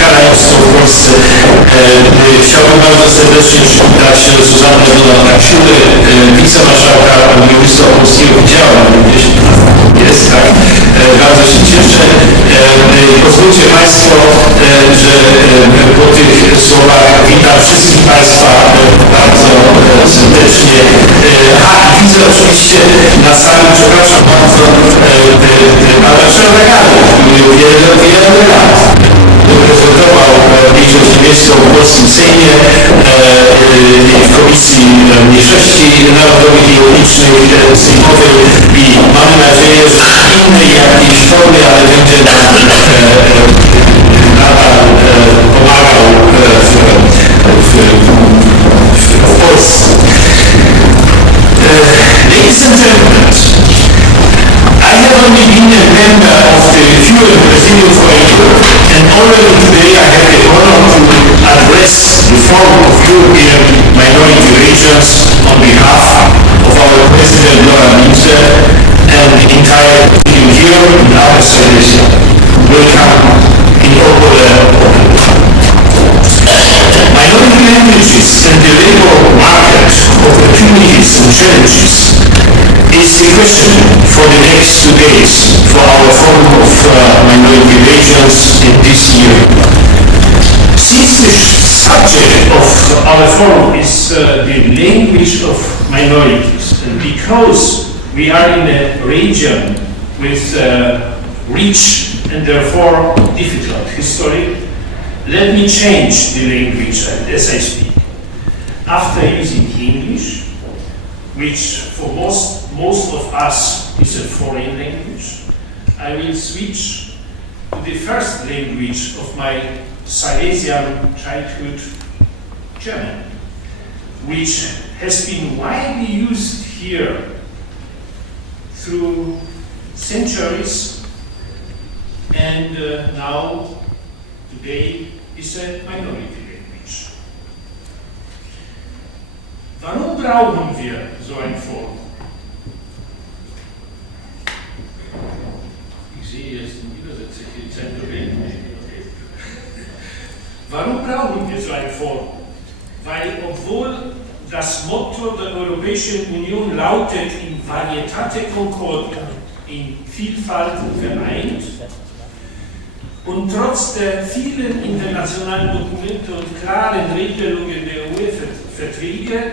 karajską w Polsce. Chciałbym bardzo serdecznie przywitać Zuzannę Donat-Siury, wicemarszałka Województwa Opolskiego. Widziałem, gdzieś jest, tak. Bardzo się cieszę. Pozwólcie Państwo, że po tych słowach witam wszystkich Państwa bardzo serdecznie. Widzę oczywiście na sali, przepraszam bardzo, pana Czerwegana, który wiele lat reprezentował mniejszość niemiecką w polskim Sejmie, w Komisji Mniejszości Narodowych i Etnicznych Sejmowej i mamy nadzieję, że w innej jakiejś formie, ale będzie nam nadal pomagał w Polsce. Ladies and gentlemen, I have only been a member of the Fuel Presidium for a year, and already today I have the honor to address the Forum of European Minority Regions on behalf of our President Laura Münzer and the entire team here in our service. Welcome in Opole. Minority languages and the labor market opportunities and challenges is the question for the next 2 days for our Forum of Minority Regions in this year. Since the subject of our forum is the language of minorities, and because we are in a region with rich and therefore difficult history, let me change the language as I speak. After using English, which for most of us is a foreign language, I will switch to the first language of my Silesian childhood, German, which has been widely used here through centuries and now, today, is a minority language. Warum brauchen wir so ein Forum? Ich sehe jetzt im Übersetzungszentrum. Warum brauchen wir so ein Forum? Weil obwohl das Motto der Europäischen Union lautet in Varietate Concordia, in Vielfalt vereint, und trotz der vielen internationalen Dokumente und klaren Regelungen der UE-Verträge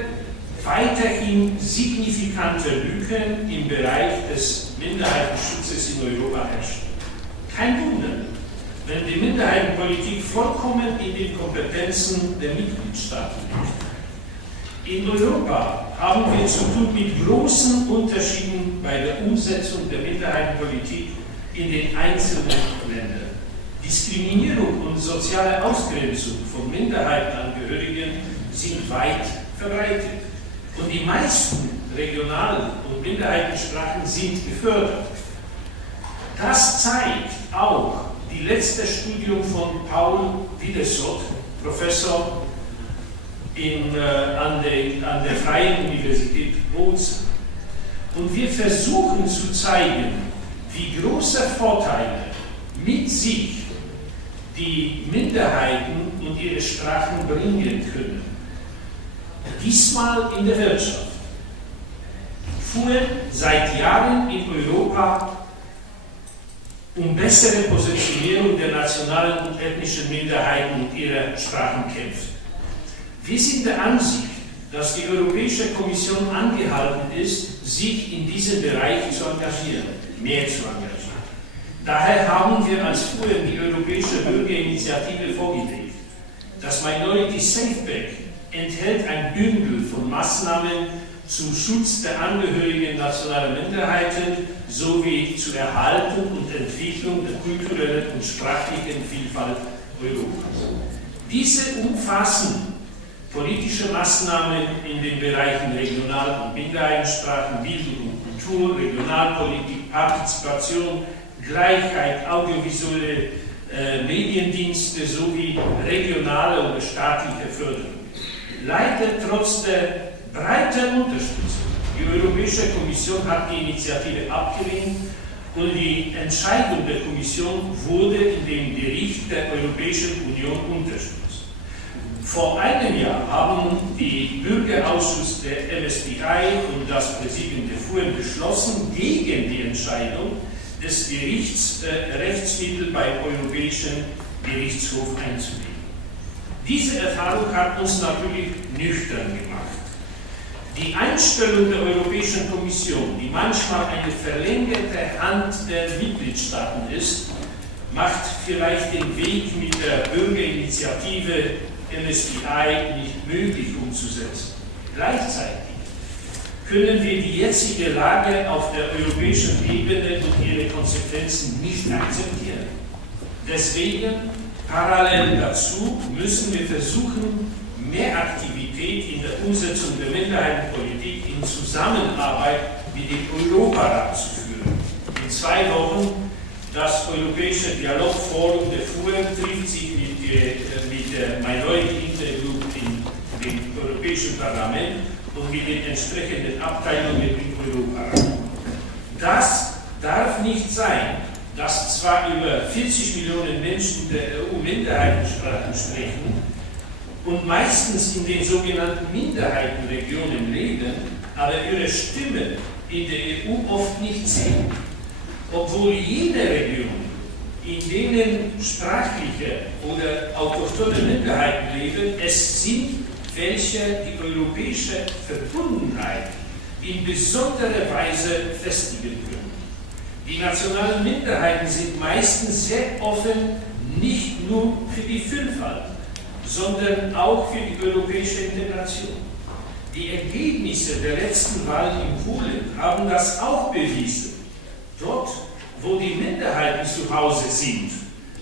weiterhin signifikante Lücken im Bereich des Minderheitenschutzes in Europa herrschen. Kein Wunder, wenn die Minderheitenpolitik vollkommen in den Kompetenzen der Mitgliedstaaten liegt. In Europa haben wir zu tun mit großen Unterschieden bei der Umsetzung der Minderheitenpolitik in den einzelnen Ländern. Diskriminierung und soziale Ausgrenzung von Minderheitenangehörigen sind weit verbreitet. Und die meisten Regional- und Minderheitensprachen sind gefördert. Das zeigt auch die letzte Studium von Paul Widdesot, Professor an der Freien Universität Bozen. Und wir versuchen zu zeigen, wie große Vorteile mit sich die Minderheiten und ihre Sprachen bringen können. Diesmal in der Wirtschaft. Fuhren seit Jahren in Europa um bessere Positionierung der nationalen und ethnischen Minderheiten und ihrer Sprachen kämpft. Wir sind der Ansicht, dass die Europäische Kommission angehalten ist, sich in diesem Bereich zu engagieren, mehr zu engagieren. Daher haben wir als Fuhren die Europäische Bürgerinitiative vorgelegt. Das Minority Safeback enthält ein Bündel von Maßnahmen zum Schutz der Angehörigen nationaler Minderheiten sowie zur Erhaltung und Entwicklung der kulturellen und sprachlichen Vielfalt Europas. Diese umfassen politische Maßnahmen in den Bereichen Regional- und Minderheitensprachen, Bildung und Kultur, Regionalpolitik, Partizipation, Gleichheit, audiovisuelle Mediendienste sowie regionale oder staatliche Förderung. Leider trotz der breiten Unterstützung. Die Europäische Kommission hat die Initiative abgelehnt und die Entscheidung der Kommission wurde in dem Bericht der Europäischen Union unterstützt. Vor einem Jahr haben die Bürgerausschuss der MSPI und das Präsidium der FUEM beschlossen, gegen die Entscheidung des Gerichts Rechtsmittel beim Europäischen Gerichtshof einzulegen. Diese Erfahrung hat uns natürlich nüchtern gemacht. Die Einstellung der Europäischen Kommission, die manchmal eine verlängerte Hand der Mitgliedstaaten ist, macht vielleicht den Weg mit der Bürgerinitiative MSPI nicht möglich umzusetzen. Gleichzeitig können wir die jetzige Lage auf der europäischen Ebene und ihre Konsequenzen nicht akzeptieren. Deswegen, parallel dazu, müssen wir versuchen, mehr Aktivität in der Umsetzung der Minderheitenpolitik in Zusammenarbeit mit dem Europarat zu führen. In 2 Wochen das Europäische Dialogforum der FUEM trifft sich mit der Minority Intergroup in dem Europäischen Parlament und mit den entsprechenden Abteilungen im Europarat. Das darf nicht sein, dass zwar über 40 Millionen Menschen der EU Minderheitensprachen sprechen und meistens in den sogenannten Minderheitenregionen leben, aber ihre Stimme in der EU oft nicht sehen. Obwohl jede Region, in denen sprachliche oder autochthone Minderheiten leben, es sind, welche die europäische Verbundenheit in besonderer Weise festigen können. Die nationalen Minderheiten sind meistens sehr offen, nicht nur für die Vielfalt, sondern auch für die europäische Integration. Die Ergebnisse der letzten Wahl in Polen haben das auch bewiesen. Dort, wo die Minderheiten zu Hause sind,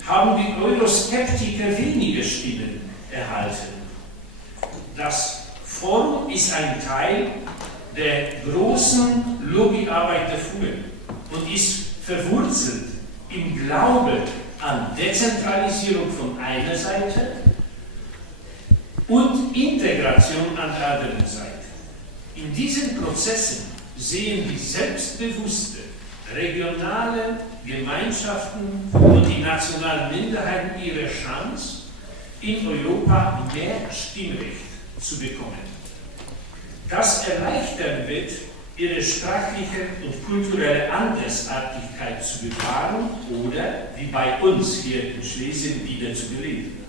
haben die Euroskeptiker wenige Stimmen erhalten. Das Forum ist ein Teil der großen Lobbyarbeit der FUEM und ist verwurzelt im Glauben an Dezentralisierung von einer Seite und Integration an der anderen Seite. In diesen Prozessen sehen die selbstbewusste regionale Gemeinschaften und die nationalen Minderheiten ihre Chance, in Europa mehr Stimmrecht zu bekommen. Das erleichtern wird, ihre sprachliche und kulturelle Andersartigkeit zu bewahren oder, wie bei uns hier in Schlesien, wieder zu beleben.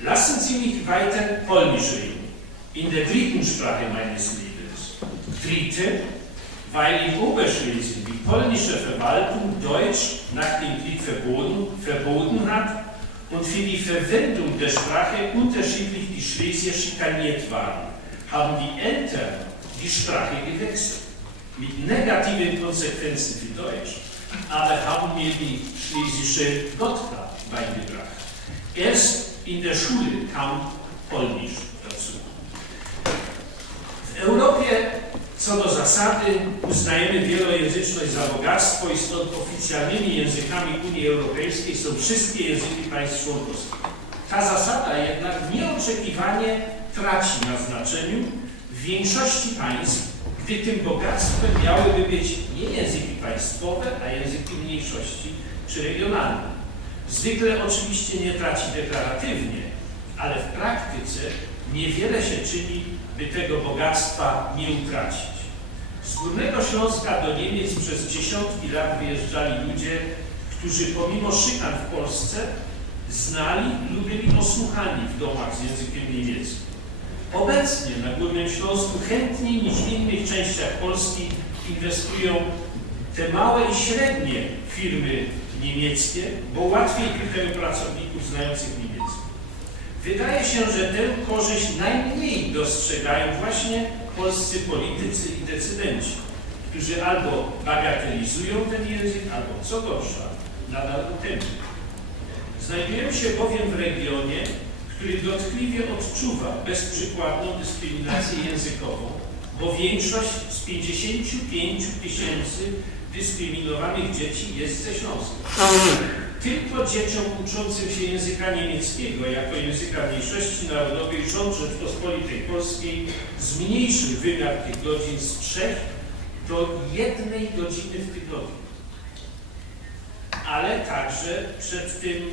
Lassen Sie mich weiter Polnisch reden, in der 3. Sprache meines Lebens. 3., weil in Oberschlesien die polnische Verwaltung Deutsch nach dem Krieg verboten hat und für die Verwendung der Sprache unterschiedlich die Schlesier schikaniert waren, haben die Eltern die Sprache gewechselt. Mit negativen Konsequenzen für Deutsch, aber haben mir die schlesische Gotka beigebracht. Erst in der Schule kam Polnisch dazu. W Europie co do zasady uznajemy wielojęzyczność za bogactwo i stąd oficjalnymi językami Unii Europejskiej są wszystkie języki państw członkowskich. Ta zasada jednak nieoczekiwanie traci na znaczeniu w większości państw, gdy tym bogactwem miałyby być nie języki państwowe, a języki mniejszości czy regionalne. Zwykle oczywiście nie traci deklaratywnie, ale w praktyce niewiele się czyni, by tego bogactwa nie utracić. Z Górnego Śląska do Niemiec przez dziesiątki lat wyjeżdżali ludzie, którzy pomimo szykan w Polsce znali lub byli osłuchani w domach z językiem niemieckim. Obecnie na Górnym Śląsku chętniej niż w innych częściach Polski inwestują te małe i średnie firmy niemieckie, bo łatwiej trochę pracowników znających niemiecki. Wydaje się, że tę korzyść najmniej dostrzegają właśnie polscy politycy i decydenci, którzy albo bagatelizują ten język, albo co gorsza, nadal utępią. Znajdujemy się bowiem w regionie, który dotkliwie odczuwa bezprzykładną dyskryminację językową, bo większość z 55 000 dyskryminowanych dzieci jest ze Śląska. Tylko dzieciom uczącym się języka niemieckiego jako języka mniejszości narodowej rząd Rzeczpospolitej Polskiej zmniejszył wymiar tych godzin z 3 do 1 godziny w tygodniu. ale także przed tym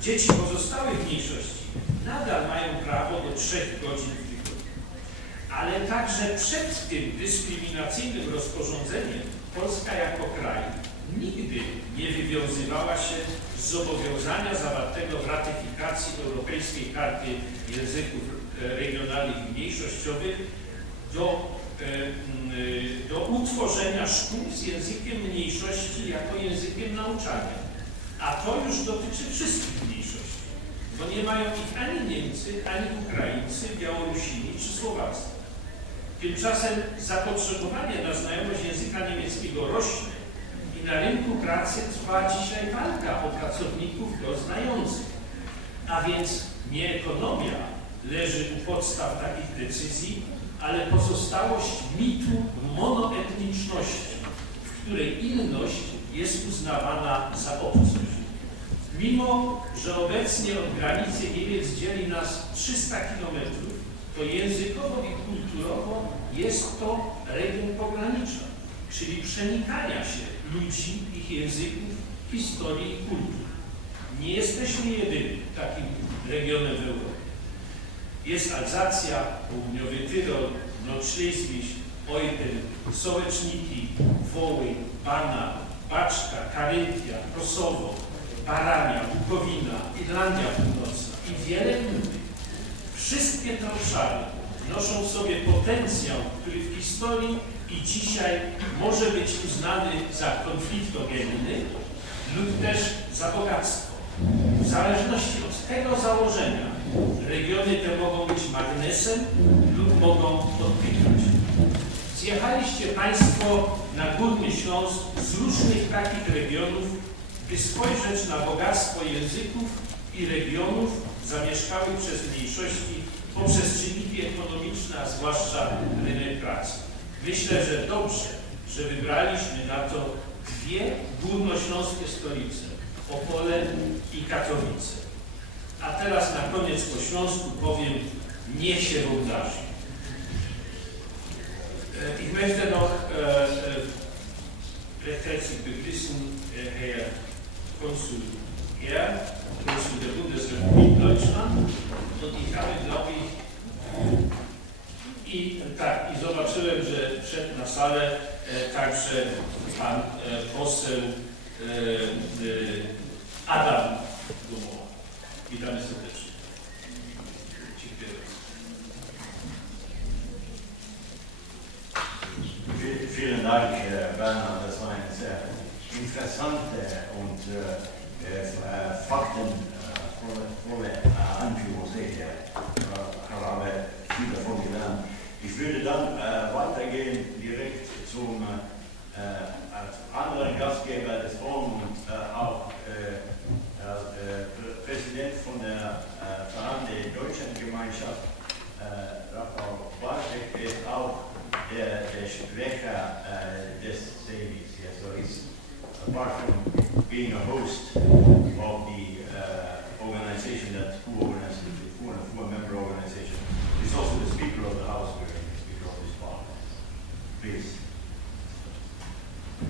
dzieci pozostałych mniejszości nadal mają prawo do 3 godzin w tygodniu. Ale także przed tym dyskryminacyjnym rozporządzeniem Polska jako kraj nigdy nie wywiązywała się z zobowiązania zawartego w ratyfikacji Europejskiej Karty Języków Regionalnych i Mniejszościowych do utworzenia szkół z językiem mniejszości jako językiem nauczania. A to już dotyczy wszystkich mniejszości, bo nie mają ich ani Niemcy, ani Ukraińcy, Białorusini czy Słowacy. Tymczasem zapotrzebowanie na znajomość języka niemieckiego rośnie i na rynku pracy trwa dzisiaj walka o pracowników go znających. A więc nie ekonomia leży u podstaw takich decyzji, ale pozostałość mitu monoetniczności, w której inność jest uznawana za obcość. Mimo że obecnie od granicy Niemiec dzieli nas 300 km, to językowo i kulturowo jest to region pogranicza, czyli przenikania się ludzi, ich języków, historii i kultur. Nie jesteśmy jedynym takim regionem w Europie. Jest Alzacja, Południowy Tyrol, Nordschleswig, Eubel, Sołeczniki, Wołyń, Banat, Baczka, Karyntia, Kosowo, Barania, Bukowina, Irlandia Północna i wiele innych. Wszystkie te obszary noszą w sobie potencjał, który w historii i dzisiaj może być uznany za konfliktogenny lub też za bogactwo. W zależności od tego założenia regiony te mogą być magnesem lub mogą odpychać. Zjechaliście Państwo na Górny Śląsk z różnych takich regionów, by spojrzeć na bogactwo języków i regionów zamieszkałych przez mniejszości poprzez czynniki ekonomiczne, a zwłaszcza rynek pracy. Myślę, że dobrze, że wybraliśmy na to 2 górnośląskie stolice, Opole i Katowice. A teraz na koniec po śląsku powiem, niech się wydarzy. Ich möchte noch recht herzlich begrüßen, Herr Konsul Herr, Konsul der Bundesrepublik Deutschland. Und ich habe, glaube ich, i zobaczyłem, że wszedł na salę także pan poseł Adam Gumowa. Witamy serdecznie. Dziękuję. Vielen Dank, Bernhard. Das war eine sehr interessante und faktenvolle Anführungsrede. Habe viel davon gelernt. Ich würde dann weitergehen direkt zum anderen Gastgeber des Forums und auch Präsident von der Verhandlung Deutschlandgemeinschaft, Rafał Bartek, ist auch der Sprecher des CEMIS. So he's, apart from being a host of the organization that co-organizes the four-member organization, he's also the Speaker of the House, Speaker of this Parliament. Please.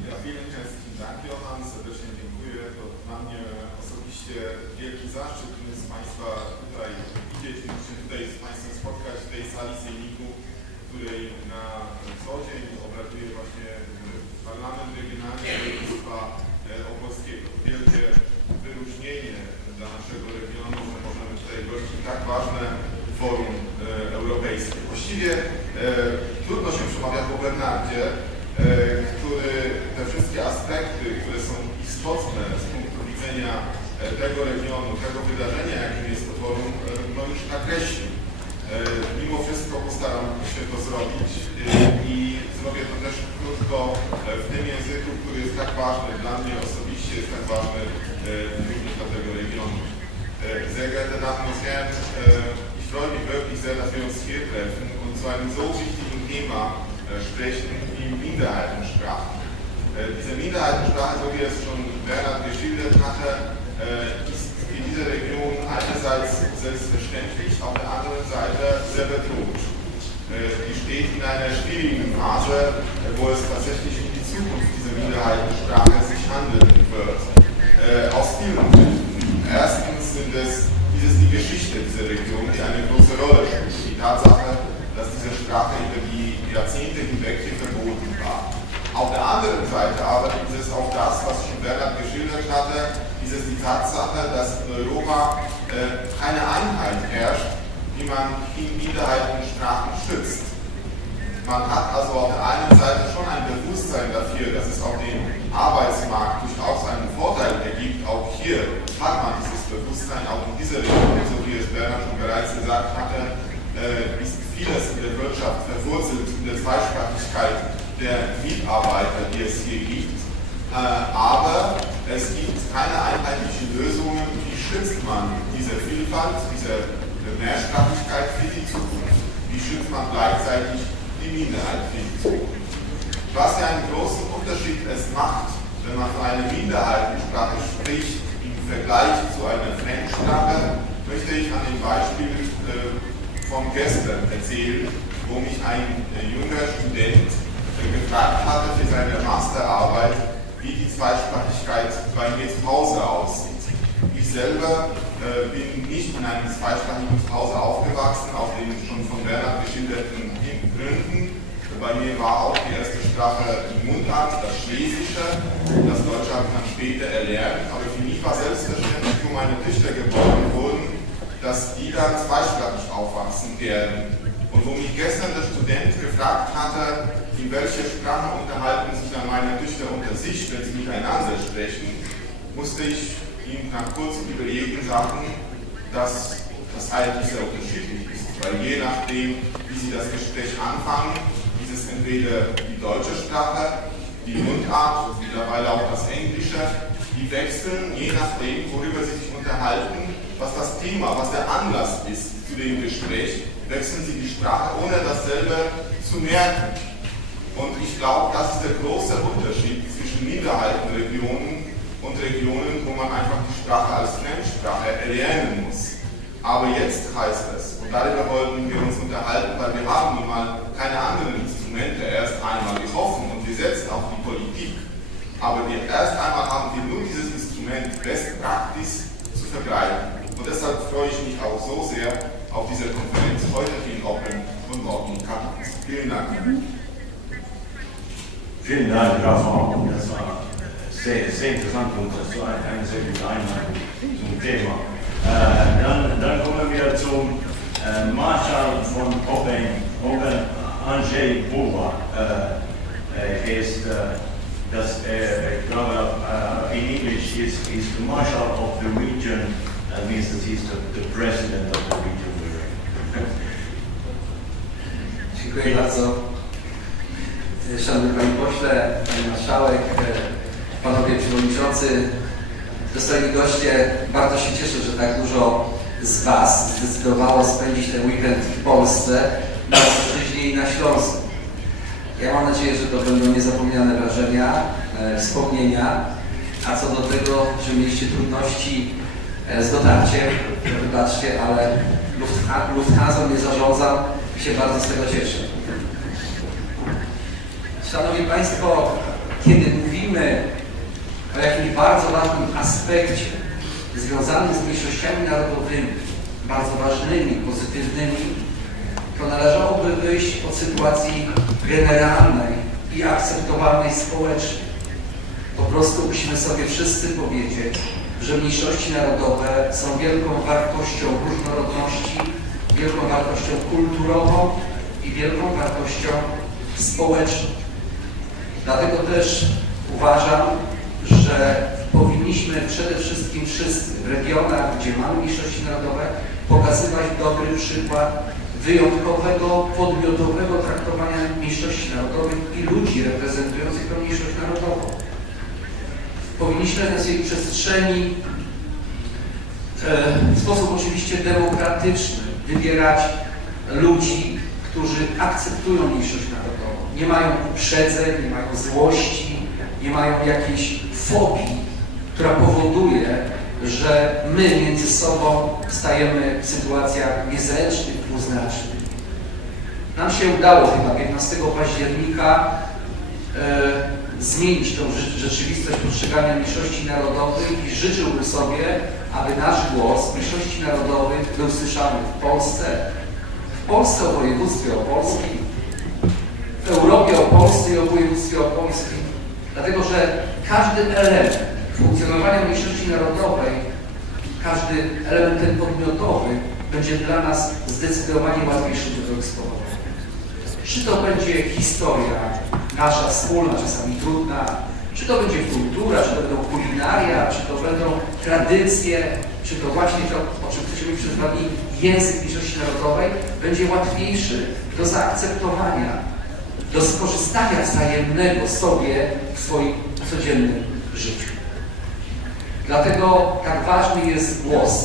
Ja, vielen herzlichen Dank, Johann, serdecznie dziękuję. To dla mnie osobiście wielki zaszczyt z Państwa tutaj widzieć, się tutaj z Państwem spotkać w tej sali sejmiku, w której na co dzień obraduje właśnie Parlament Regionalny Województwa Opolskiego. To wielkie wyróżnienie dla naszego regionu, że możemy tutaj gościć tak ważne forum europejskie. Właściwie trudno się przemawia po Bernardzie, który te wszystkie aspekty, które są istotne z punktu widzenia tego regionu, tego wydarzenia, jakim jest to forum, no już nakreślił. Mimo wszystko postaram się to zrobić i zrobię to też krótko w tym języku, który jest tak ważny dla mnie osobiście, jest tak ważny również dla tego regionu. Sehr geehrte Damen und Herren, ich freue mich wirklich sehr, dass wir uns hier treffen und zu einem so wichtigen Thema sprechen wie Minderheitensprachen. Diese Minderheitensprache, so wie es schon Bernhard geschildert hatte, ist in dieser Region einerseits selbstverständlich, auf der anderen Seite sehr bedroht. Die steht in einer schwierigen Phase, wo es tatsächlich um die Zukunft dieser Minderheitensprache sich handeln wird. Aus vielen Gründen. Erstens ist die Geschichte dieser Region, die eine große Rolle spielt. Die Tatsache, dass diese Sprache über die Jahrzehnte hinweg hier verboten war. Auf der anderen Seite aber ist es auch das, was schon Bernhard geschildert hatte, ist es die Tatsache, dass in Europa keine Einheit herrscht, wie man in Minderheitensprachen schützt. Man hat also auf der einen Seite schon ein Bewusstsein dafür, dass es auf dem Arbeitsmarkt durchaus einen Vorteil ergibt. Auch hier hat man dieses Bewusstsein, auch in dieser Region, so wie es Bernhard schon bereits gesagt hatte, ist vieles in der Wirtschaft verwurzelt in der Zweisprachigkeit der Mitarbeiter, die es hier gibt. Aber es gibt keine einheitlichen Lösungen, wie schützt man diese Vielfalt, diese Mehrsprachigkeit für die Zukunft. Wie schützt man gleichzeitig die Minderheit für die Zukunft. Was ja einen großen Unterschied es macht, wenn man von einer Minderheitensprache spricht, im Vergleich zu einer Fremdsprache, möchte ich an dem Beispiel von gestern erzählen, wo mich ein junger Student gefragt hatte für seine Masterarbeit, wie die Zweisprachigkeit bei mir zu Hause aussieht. Ich selber bin nicht in einem zweisprachigen Zuhause aufgewachsen, aus den schon von Bernhard geschilderten Gründen. Bei mir war auch die erste Sprache die Mundart, das Schlesische. Das Deutsche habe ich dann später erlernt. Aber für mich war selbstverständlich, wo meine Töchter geboren wurden, dass die dann zweisprachig aufwachsen werden. Und wo mich gestern der Student gefragt hatte, in welcher Sprache unterhalten sich dann meine Töchter unter sich, wenn sie miteinander sprechen, musste ich ihm nach kurzem Überlegen sagen, dass das eigentlich sehr unterschiedlich ist. Weil je nachdem, wie sie das Gespräch anfangen, ist es entweder die deutsche Sprache, die Mundart, mittlerweile auch das Englische, die wechseln, je nachdem, worüber sie sich unterhalten, was das Thema, was der Anlass ist zu dem Gespräch, wechseln sie die Sprache, ohne dasselbe zu merken. Und ich glaube, das ist der große Unterschied zwischen Minderheitenregionen und Regionen, wo man einfach die Sprache als Fremdsprache erlernen muss. Aber jetzt heißt es, und darüber wollten wir uns unterhalten, weil wir haben nun mal keine anderen Instrumente, erst einmal wir hoffen und wir setzen auf die Politik, aber erst einmal haben wir nur dieses Instrument Best Practice zu vergleichen. Und deshalb freue ich mich auch so sehr auf diese Konferenz heute in Oppen und morgen in Katowice. Vielen Dank. Vielen Dank, Rafa. Das war sehr interessant und das war eine sehr gute Einleitung zum Thema. Dann kommen wir zum Marschall von Open Andrzej Buba. Ist ich glaube, in English is the Marshal of the region. That means that he's the president of the region we're in. Dziękuję bardzo. Szanowny Panie Pośle, Pani Marszałek, Panowie Przewodniczący, dostojni goście, bardzo się cieszę, że tak dużo z Was zdecydowało spędzić ten weekend w Polsce, na Strzyźnie i na Śląsku. Ja mam nadzieję, że to będą niezapomniane wrażenia, wspomnienia, a co do tego, że mieliście trudności z dotarciem, to wybaczcie, ale Lufthansa nie zarządzam i się bardzo z tego cieszę. Szanowni Państwo, kiedy mówimy o jakimś bardzo ważnym aspekcie związanym z mniejszościami narodowymi, bardzo ważnymi, pozytywnymi, to należałoby wyjść od sytuacji generalnej i akceptowalnej społecznie. Po prostu musimy sobie wszyscy powiedzieć, że mniejszości narodowe są wielką wartością różnorodności, wielką wartością kulturową i wielką wartością społeczną. Dlatego też uważam, że powinniśmy przede wszystkim wszyscy w regionach, gdzie mamy mniejszości narodowe, pokazywać dobry przykład wyjątkowego, podmiotowego traktowania mniejszości narodowych i ludzi reprezentujących tę mniejszość narodową. Powinniśmy na tej przestrzeni w sposób oczywiście demokratyczny wybierać ludzi, którzy akceptują mniejszość narodową. Nie mają uprzedzeń, nie mają złości, nie mają jakiejś fobii, która powoduje, że my między sobą stajemy w sytuacjach niezręcznych, dwuznacznych. Nam się udało chyba 15 października zmienić tą rzeczywistość postrzegania mniejszości narodowych i życzyłbym sobie, aby nasz głos mniejszości narodowych był słyszany w Polsce o województwie opolskim, w Europie opolskiej i o województwie opolskim, dlatego że każdy element funkcjonowania mniejszości narodowej, każdy element ten podmiotowy będzie dla nas zdecydowanie łatwiejszy do zagospodarowania. Czy to będzie historia nasza wspólna, czasami trudna, czy to będzie kultura, czy to będą kulinaria, czy to będą tradycje, czy to właśnie to, o czym chcecie mówić przed Wami, język mniejszości narodowej, będzie łatwiejszy do zaakceptowania, do skorzystania wzajemnego sobie w swoim codziennym życiu. Dlatego tak ważny jest głos,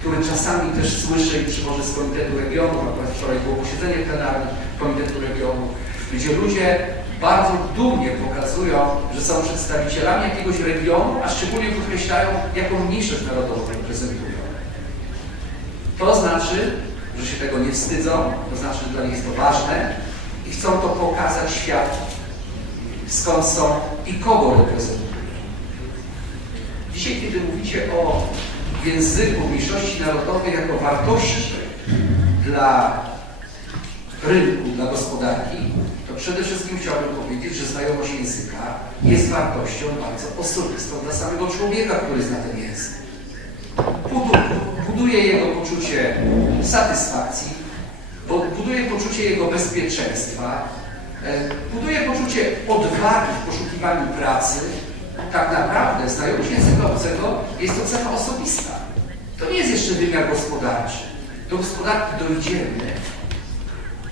który czasami też słyszę i przywożę z Komitetu Regionu, akurat wczoraj było posiedzenie plenarne Komitetu Regionu, gdzie ludzie bardzo dumnie pokazują, że są przedstawicielami jakiegoś regionu, a szczególnie podkreślają, jaką mniejszość narodową reprezentują. To znaczy, że się tego nie wstydzą, to znaczy, że dla nich jest to ważne i chcą to pokazać światu, skąd są i kogo reprezentują. Dzisiaj, kiedy mówicie o języku mniejszości narodowej jako wartości dla rynku, dla gospodarki, to przede wszystkim chciałbym powiedzieć, że znajomość języka jest wartością bardzo osobistą dla samego człowieka, który zna ten język. Buduje jego poczucie satysfakcji, buduje poczucie jego bezpieczeństwa, buduje poczucie odwagi w poszukiwaniu pracy. Tak naprawdę znajomość języka obcego jest to cecha osobista. To nie jest jeszcze wymiar gospodarczy. Do gospodarki dojdziemy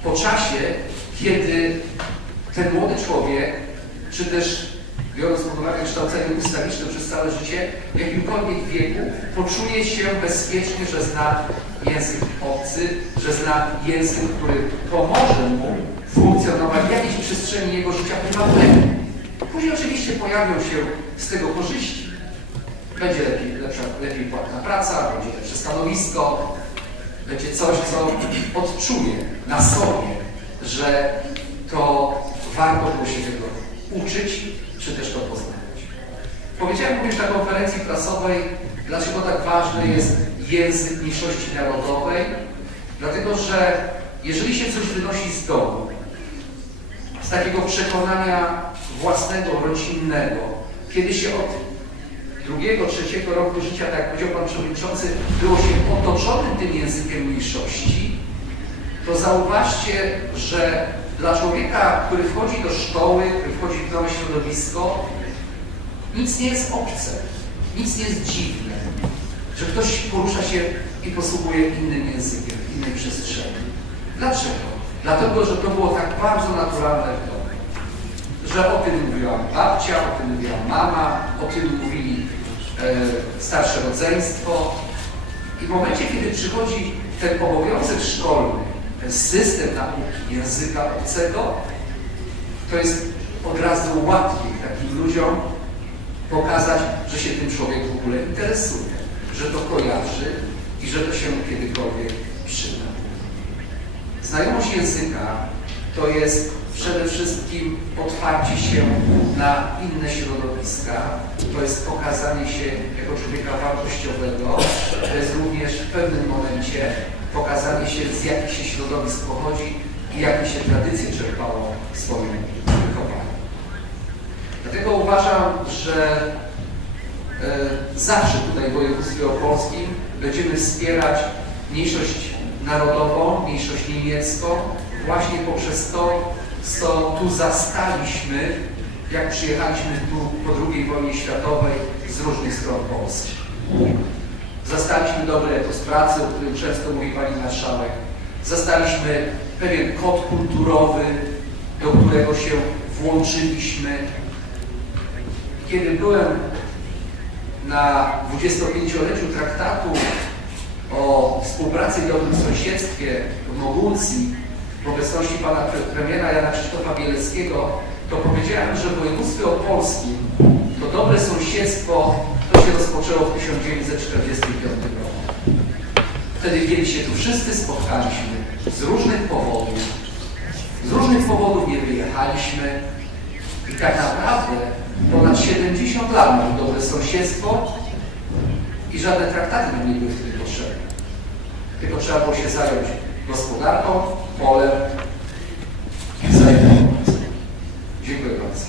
po czasie, kiedy ten młody człowiek, czy też biorąc pod uwagę kształcenie ustawiczne przez całe życie, w jakimkolwiek wieku poczuje się bezpiecznie, że zna język obcy, że zna język, który pomoże mu funkcjonować w jakiejś przestrzeni jego życia prywatnego. Później oczywiście pojawią się z tego korzyści. Będzie lepiej płatna praca, będzie lepsze stanowisko, będzie coś, co odczuje na sobie, że to warto było się tego uczyć, czy też to poznawać. Powiedziałem również na konferencji prasowej, dlaczego tak ważny jest język mniejszości narodowej, dlatego że jeżeli się coś wynosi z domu, z takiego przekonania własnego, rodzinnego, kiedy się od drugiego, trzeciego roku życia, tak jak powiedział Pan Przewodniczący, było się otoczonym tym językiem mniejszości, to zauważcie, że dla człowieka, który wchodzi do szkoły, który wchodzi w nowe środowisko, nic nie jest obce, nic nie jest dziwne, że ktoś porusza się i posługuje innym językiem, w innej przestrzeni. Dlaczego? Dlatego, że to było tak bardzo naturalne w domu. Że o tym mówiła babcia, o tym mówiła mama, o tym mówili starsze rodzeństwo. I w momencie, kiedy przychodzi ten obowiązek szkolny, ten system nauki języka obcego, to jest od razu łatwiej takim ludziom pokazać, że się tym człowiek w ogóle interesuje, że to kojarzy i że to się kiedykolwiek przyda. Znajomość języka to jest przede wszystkim otwarcie się na inne środowiska, to jest pokazanie się jako człowieka wartościowego, to jest również w pewnym momencie pokazanie się, z jakich się środowisk pochodzi i jakie się tradycje czerpało w swoim wychowaniu. Dlatego uważam, że zawsze tutaj w województwie opolskim będziemy wspierać mniejszość narodową, mniejszość niemiecką, właśnie poprzez to, co tu zastaliśmy, jak przyjechaliśmy tu po II wojnie światowej z różnych stron Polski. Zastaliśmy dobry etos pracy, o którym często mówi Pani Marszałek. Zastaliśmy pewien kod kulturowy, do którego się włączyliśmy. Kiedy byłem na 25-leciu traktatu o współpracy i dobrym sąsiedztwie w Mogułcji w obecności Pana Premiera Jana Krzysztofa Bieleckiego, to powiedziałem, że w województwie opolskim to dobre sąsiedztwo to się rozpoczęło w 1945 roku. Wtedy, kiedy się tu wszyscy spotkaliśmy z różnych powodów nie wyjechaliśmy I tak naprawdę ponad 70 lat na dobre sąsiedztwo i żadne traktaty nam nie były wtedy potrzebne. Tylko trzeba było się zająć gospodarką, polem i wzajemną pomocą. Dziękuję bardzo.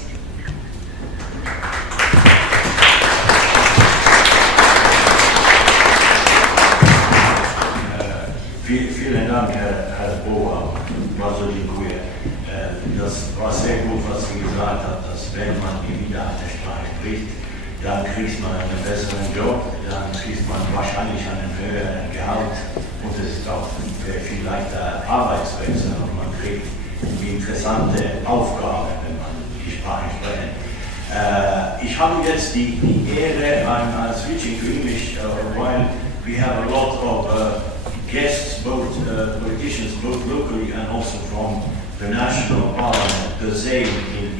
Vielen Dank, Herr Boa. Bardzo dziękuję. Das war sehr gut, was Sie gesagt haben, dass wenn man wieder eine Sprache spricht, dann kriegt man einen besseren Job, dann kriegt man wahrscheinlich einen höheren Gehalt und es ist auch viel leichter Arbeitswechsel und man kriegt interessante Aufgaben, wenn man die Sprache spricht. Ich habe jetzt die Ehre, I'm switching to English while we have a lot of guests, both politicians, both locally and also from the National Parliament, the Sejm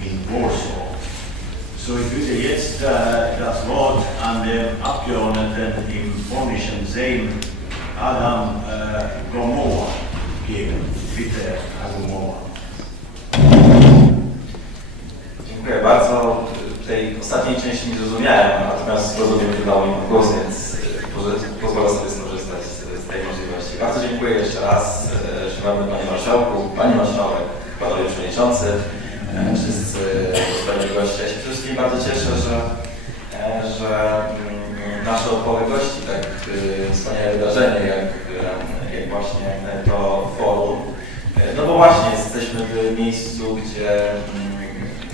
in Warsaw. So ich würde jetzt das Wort an den Abgeordneten im polnischen Sejm, Adam Gomoła, geben. Bitte, Adam Gomoła. Dziękuję bardzo. Tej ostatniej części nie zrozumiałem, natomiast zrozumiałem, że dało mi głos, więc pozwolę sobie skorzystać z tej możliwości. Bardzo dziękuję jeszcze raz, szanowny Panie Marszałku, Pani Marszałek, Panowie Przewodniczący, wszyscy dostojni goście. Ja się przede wszystkim bardzo cieszę, że nasze opowe gości, tak wspaniałe wydarzenie, jak właśnie to forum. No bo właśnie jesteśmy w miejscu, gdzie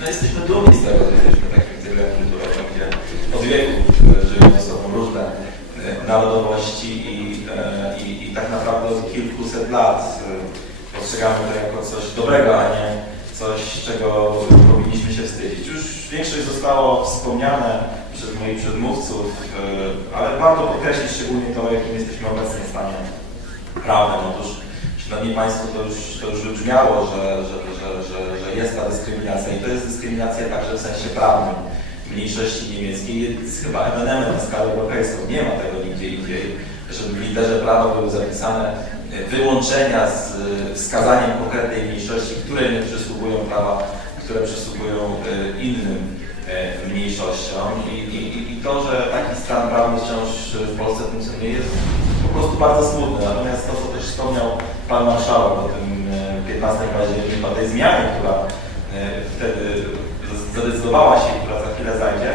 no jesteśmy dumni z tego, że jesteśmy takim typem kulturowym, gdzie od wieków żyją ze sobą różne narodowości i tak naprawdę od kilkuset lat postrzegamy to jako coś dobrego, a nie coś, czego powinniśmy się wstydzić. Już większość zostało wspomniane przez moich przedmówców, ale warto podkreślić szczególnie to, jakim jesteśmy obecnie w stanie prawnym. Otóż, szanowni Państwo, to już wybrzmiało, że jest ta dyskryminacja i to jest dyskryminacja także w sensie prawnym mniejszości niemieckiej. Jest chyba ewenement na skalę europejską. Nie ma tego nigdzie indziej, żeby w literze prawa były zapisane wyłączenia z wskazaniem konkretnej mniejszości, które nie przysługują prawa, które przysługują innym mniejszościom. I to, że taki stan prawny wciąż w Polsce funkcjonuje, jest po prostu bardzo smutne. Natomiast to, co też wspomniał Pan Marszałek o tym 15 października, o tej zmianie, która wtedy zadecydowała się, która za chwilę zajdzie,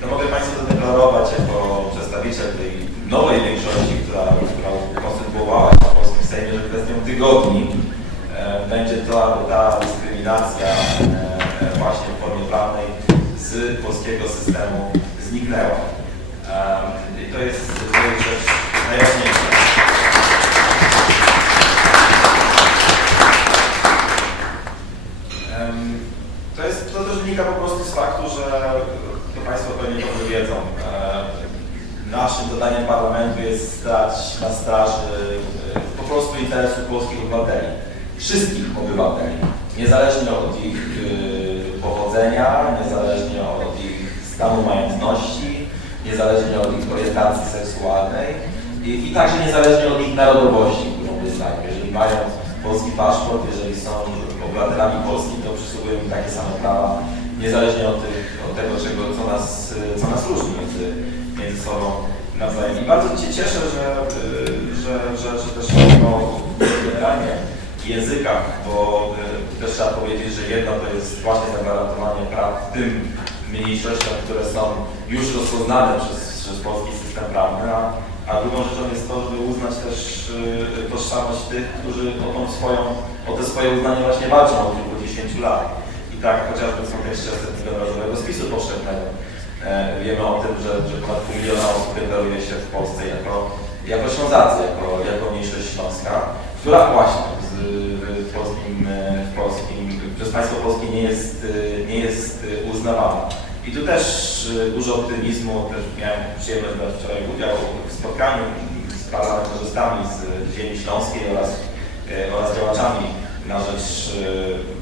to mogę Państwu zadeklarować jako przedstawiciel tej nowej większości, która konstytuowała się w polskim Sejmie, że kwestią tygodni będzie to, aby ta dyskryminacja właśnie w formie prawnej z polskiego systemu zniknęła. I to jest rzecz najważniejsza. To też wynika po prostu z faktu, że to Państwo pewnie dobrze wiedzą. Naszym zadaniem Parlamentu jest stać na straży po prostu interesów polskich obywateli. Wszystkich obywateli. Niezależnie od ich pochodzenia, niezależnie od ich stanu majątności, niezależnie od ich orientacji seksualnej i także niezależnie od ich narodowości, którą wyznają. Jeżeli mają polski paszport, jeżeli są obywatelami Polski, to przysługują im takie same prawa, niezależnie od tego, co nas różni między sobą nawzajem. I bardzo się cieszę, że też o generalnie językach, bo też trzeba powiedzieć, że jedno to jest właśnie zagwarantowanie praw tym mniejszościom, które są już rozpoznane przez polski system prawny, a drugą rzeczą jest to, żeby uznać też tożsamość tych, którzy o te swoje uznanie właśnie walczą od kilkudziesięciu lat. I tak chociażby w kontekście ostatniego narodowego spisu powszechnego wiemy o tym, że ponad 500 000 osób deklaruje się w Polsce jako Ślązacy, jako mniejszość śląska, która właśnie przez państwo polskie nie jest uznawana. I tu też dużo optymizmu, też miałem przyjemność brać wczoraj udział w spotkaniu z parlamentarzystami z ziemi śląskiej oraz działaczami na rzecz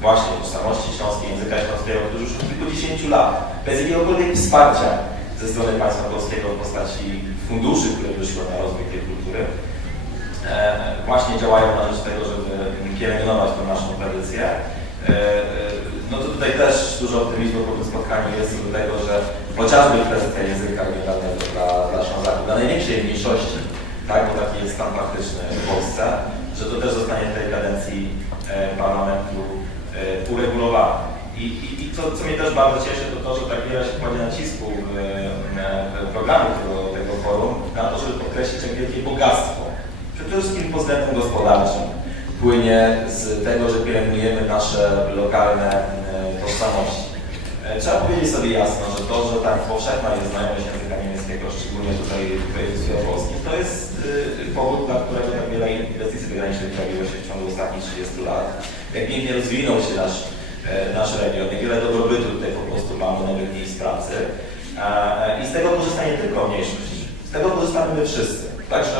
właśnie tożsamości śląskiej, języka śląskiego, którzy już od kilkudziesięciu lat, bez jakiegokolwiek wsparcia ze strony państwa polskiego w postaci funduszy, które wyszły na rozwój tej kultury, właśnie działają na rzecz tego, żeby pielęgnować tę naszą tradycję. No to tutaj też dużo optymizmu po tym spotkaniu jest co do tego, że chociażby kwestia języka regionalnego dla Ślązaków, dla największej mniejszości, tak, bo taki jest stan faktyczny w Polsce, że to też zostanie w tej kadencji parlamentu uregulowane. I co mnie też bardzo cieszy, to to, że tak wiele się kładzie nacisku w programie tego forum na to, żeby podkreślić, jak wielkie bogactwo, przede wszystkim pod względem gospodarczym, płynie z tego, że pielęgnujemy nasze lokalne tożsamości. Trzeba powiedzieć sobie jasno, że to, że tak powszechna jest znajomość języka niemieckiego, szczególnie tutaj w województwie opolskim, to jest powód, dla którego tak wiele inwestycji zagranicznych pojawiło się w ciągu ostatnich 30 lat. Jak pięknie rozwinął się nasz region, jak wiele dobrobytu tutaj po prostu mamy, nowych miejsc pracy. I z tego korzysta nie tylko mniejszość, z tego korzystamy my wszyscy. Także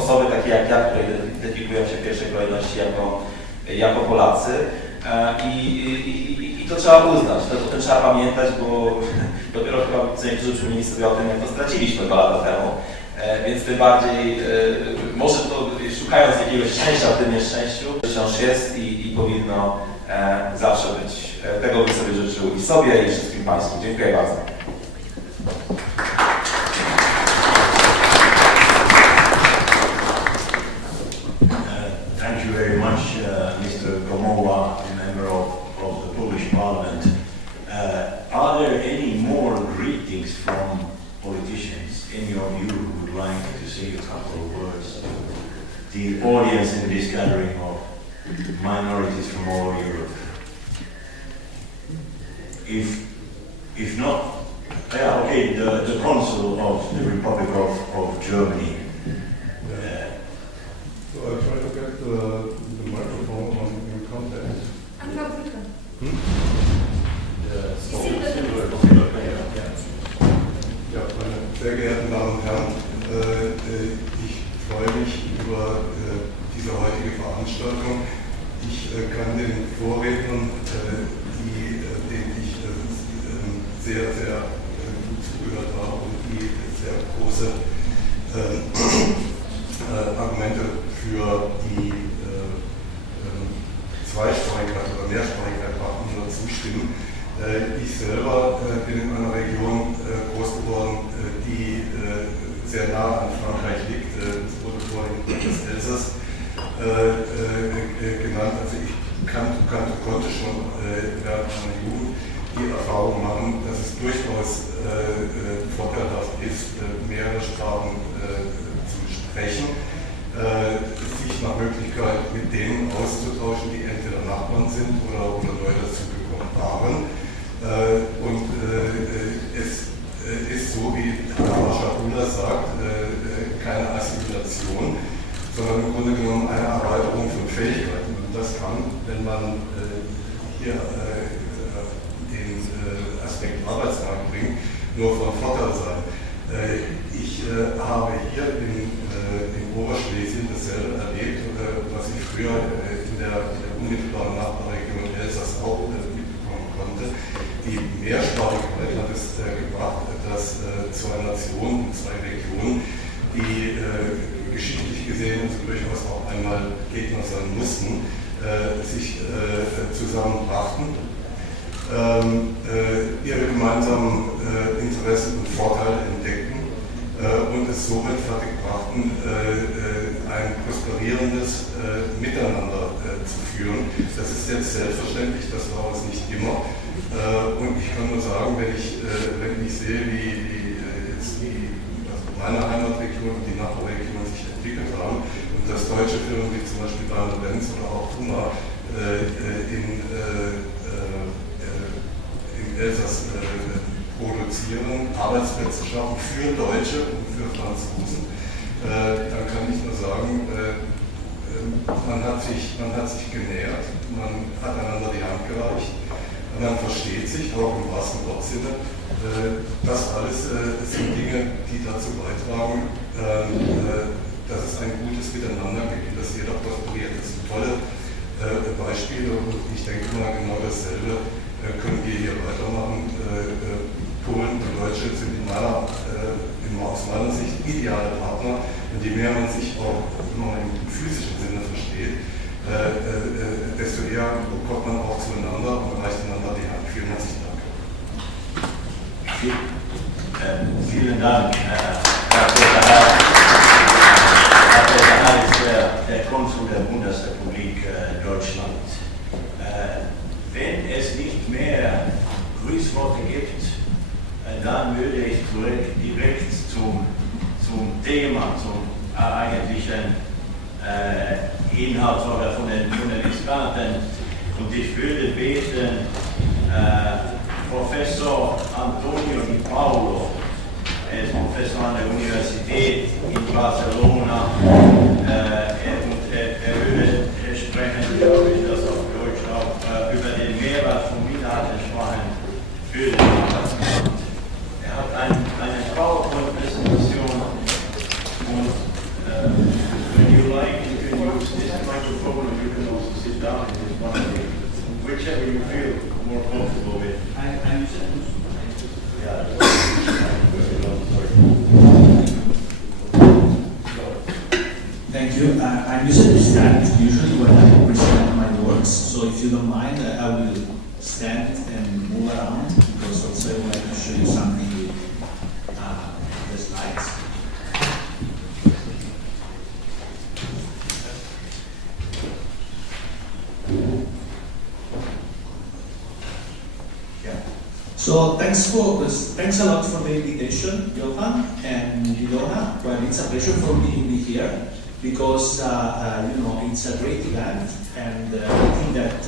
osoby takie jak ja, które identyfikują się w pierwszej kolejności jako Polacy. I to trzeba uznać, o tym trzeba pamiętać, bo dopiero chyba co niektórzy przypomnieli sobie o tym, jak to straciliśmy 2 lata temu. Więc tym bardziej, może to szukając jakiegoś szczęścia w tym nieszczęściu, wciąż jest i powinno zawsze być. Tego bym sobie życzył i sobie, i wszystkim Państwu. Dziękuję bardzo. Thank you very much, Mr. Gomowa, member of the Polish Parliament. Are there any more greetings from politicians in your view who would like to say a couple of words to the audience in this gathering of minorities from all over Europe? If not, okay, the Consul of the Republic of Germany. So I'll try to get the microphone in contact. Ja, meine sehr geehrten Damen und Herren, ich freue mich über diese heutige Veranstaltung. Ich kann den Vorrednern, denen ich sehr, sehr gut zugehört habe und die sehr große Argumente für die Zweisprachigkeit oder Mehrsprachigkeit brachten, nur zustimmen. Ich selber bin in einer Region groß geworden, die sehr nah an Frankreich liegt. Es wurde vorhin das Elsass genannt. Also ich konnte schon während meiner Jugend die Erfahrung machen, dass es durchaus vorteilhaft ist, mehrere Sprachen zu sprechen, sich nach Möglichkeit mit denen auszutauschen, die entweder Nachbarn sind oder neu dazugekommen waren. Und es ist so, wie Shahula sagt, keine Assimilation, sondern im Grunde genommen eine Erweiterung von Fähigkeiten. Und das kann, wenn man hier den Aspekt Arbeitsmarkt bringt, nur von Vorteil sein. Ich habe hier in Oberschlesien dasselbe erlebt, was ich früher in der unmittelbaren Nachbarregion Elsass auch mitbekommen konnte. Die Mehrsprachigkeit hat es gebracht, dass 2 Nationen, 2 Regionen, die geschichtlich gesehen durchaus auch einmal Gegner sein mussten, sich zusammenbrachten, ihre gemeinsamen Interessen und Vorteile entdeckten und es somit fertigbrachten, ein prosperierendes Miteinander zu führen. Das ist jetzt selbstverständlich, das war es nicht immer. Und ich kann nur sagen, wenn ich sehe, wie jetzt meine Heimatregion und die Nachbarregion sich entwickelt haben und dass deutsche Firmen wie zum Beispiel Daimler-Benz oder auch Puma im Elsass produzieren, Arbeitsplätze schaffen für Deutsche und für Franzosen, dann kann ich nur sagen, man hat sich genähert, man hat einander die Hand gereicht, man versteht sich, auch im wahrsten Wortsinne. Das alles sind Dinge, die dazu beitragen, dass es ein gutes Miteinander gibt, dass jeder prosperiert. Das sind tolle Beispiele und ich denke mal, genau dasselbe können wir hier weitermachen. Polen und Deutsche sind aus meiner Sicht ideale Partner und je mehr man sich auch immer im physischen Sinne versteht, desto eher kommt man auch zueinander und reicht einander die Hand. Vielen herzlichen Dank. Vielen Dank, Herr Peter Herr. Herr Peter Herr ist der Konsul der Bundesrepublik Deutschland. Wenn es nicht mehr Grüßworte gibt, dann würde ich direkt zum Thema, zum eigentlichen Inhalt von den Experten, und ich würde beten, Professor Antonio Di Paolo, er ist Professor an der Universität in Barcelona, und er würde sprechen, glaube ich, das auf Deutsch auch, über den Mehrwert von minderheitenschwachen Bildern. Er hat eine PowerPoint-Präsentation, und when you like, you can use this microphone, and you can also sit down in this one, whichever you feel more comfortable with. Thank you. I'm using to stand usually when I present my works, so if you don't mind, I will stand and move around, because also I would like to show you something with the slides. So thanks a lot for the invitation, Johan and Ilona. Well, it's a pleasure for me to be here, because it's a great event, and I think that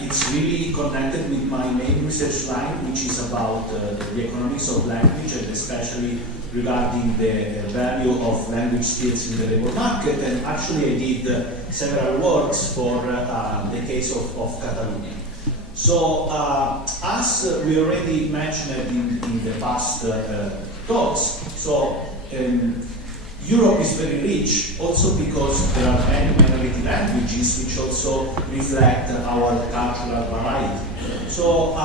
it's really connected with my main research line, which is about the economics of language, and especially regarding the value of language skills in the labor market. And actually I did several works for the case of Catalonia. So, as we already mentioned in the past talks, so Europe is very rich, also because there are many minority languages which also reflect our cultural variety. So,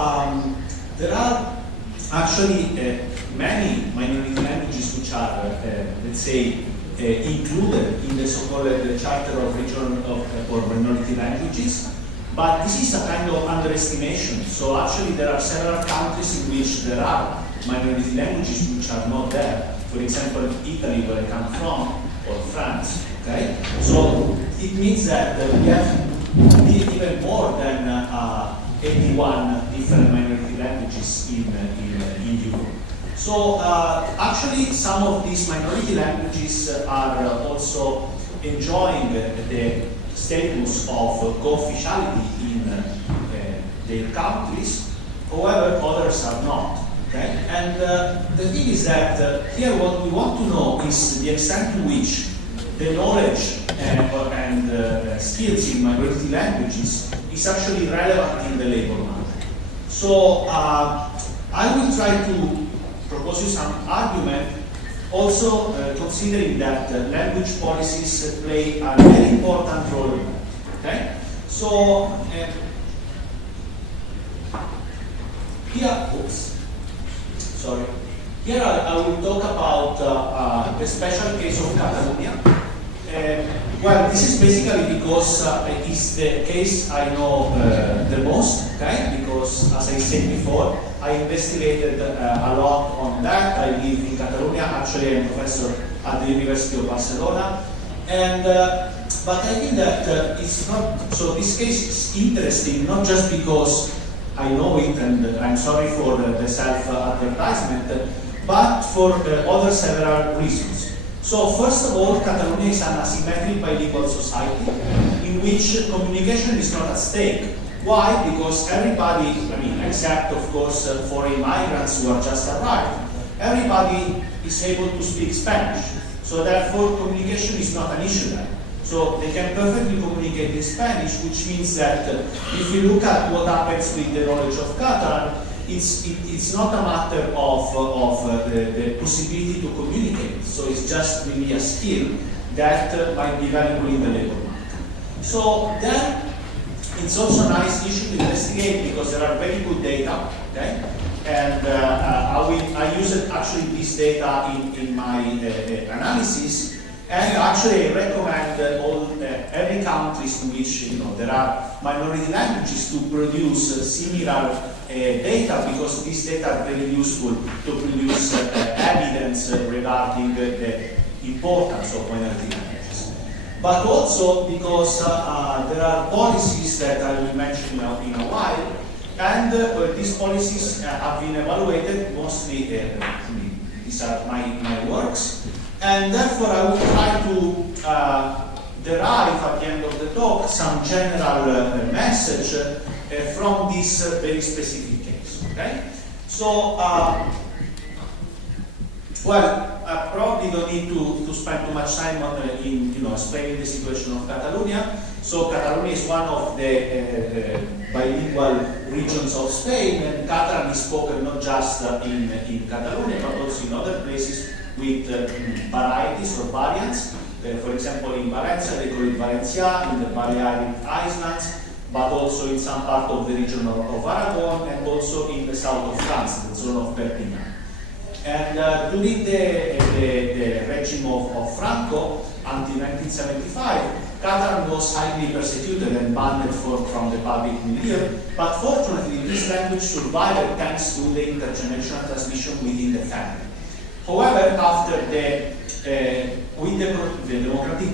there are actually many minority languages which are, let's say, included in the so-called Charter of Regional or Minority Languages. But this is a kind of underestimation. So actually there are several countries in which there are minority languages which are not there. For example, Italy, where I come from, or France, okay? So it means that we have even more than 81 different minority languages in Europe. So actually some of these minority languages are also enjoying the status of co-officiality in their countries, however others are not. Okay? And the thing is that here what we want to know is the extent to which the knowledge and skills in minority languages is actually relevant in the labor market. So I will try to propose you some argument, also considering that language policies play a very important role. Okay? So here I will talk about the special case of Catalonia. Well, this is basically because it's the case I know the most, okay? Because as I said before, I investigated a lot on that. I live in Catalonia. Actually, I'm a professor at the University of Barcelona. And but I think that it's not, so this case is interesting, not just because I know it and I'm sorry for the self-advertisement, but for other several reasons. So first of all, Catalonia is an asymmetric bilingual society in which communication is not at stake. Why? Because everybody, except of course foreign migrants who are just arrived, everybody is able to speak Spanish. So therefore communication is not an issue there. So they can perfectly communicate in Spanish, which means that if you look at what happens with the knowledge of Catalan, it's not a matter of the possibility to communicate. So it's just really a skill that might be valuable in the labor market. So then it's also a nice issue to investigate because there are very good data, okay? And I used actually this data in my analysis. And actually, I recommend every country in which there are minority languages to produce similar data, because these data are very useful to produce evidence regarding the importance of minority languages. But also because there are policies that I will mention in a while, and these policies have been evaluated mostly, these are my works, and therefore I will try to derive at the end of the talk some general message from this very specific case. Okay? So, well, I probably don't need to spend too much time on in explaining the situation of Catalonia. So Catalonia is one of the bilingual regions of Spain, and Catalan is spoken not just in Catalonia but also in other places with varieties or variants. For example, in Valencia they call it Valencia, in the Balearic Islands, but also in some part of the region of Aragon, and also in the south of France, the zone of Perpignan. And during the regime of Franco, until 1975, Catalan was highly persecuted and banned from the public milieu, but fortunately this language survived thanks to the intergenerational transmission within the family. However, after with the democratic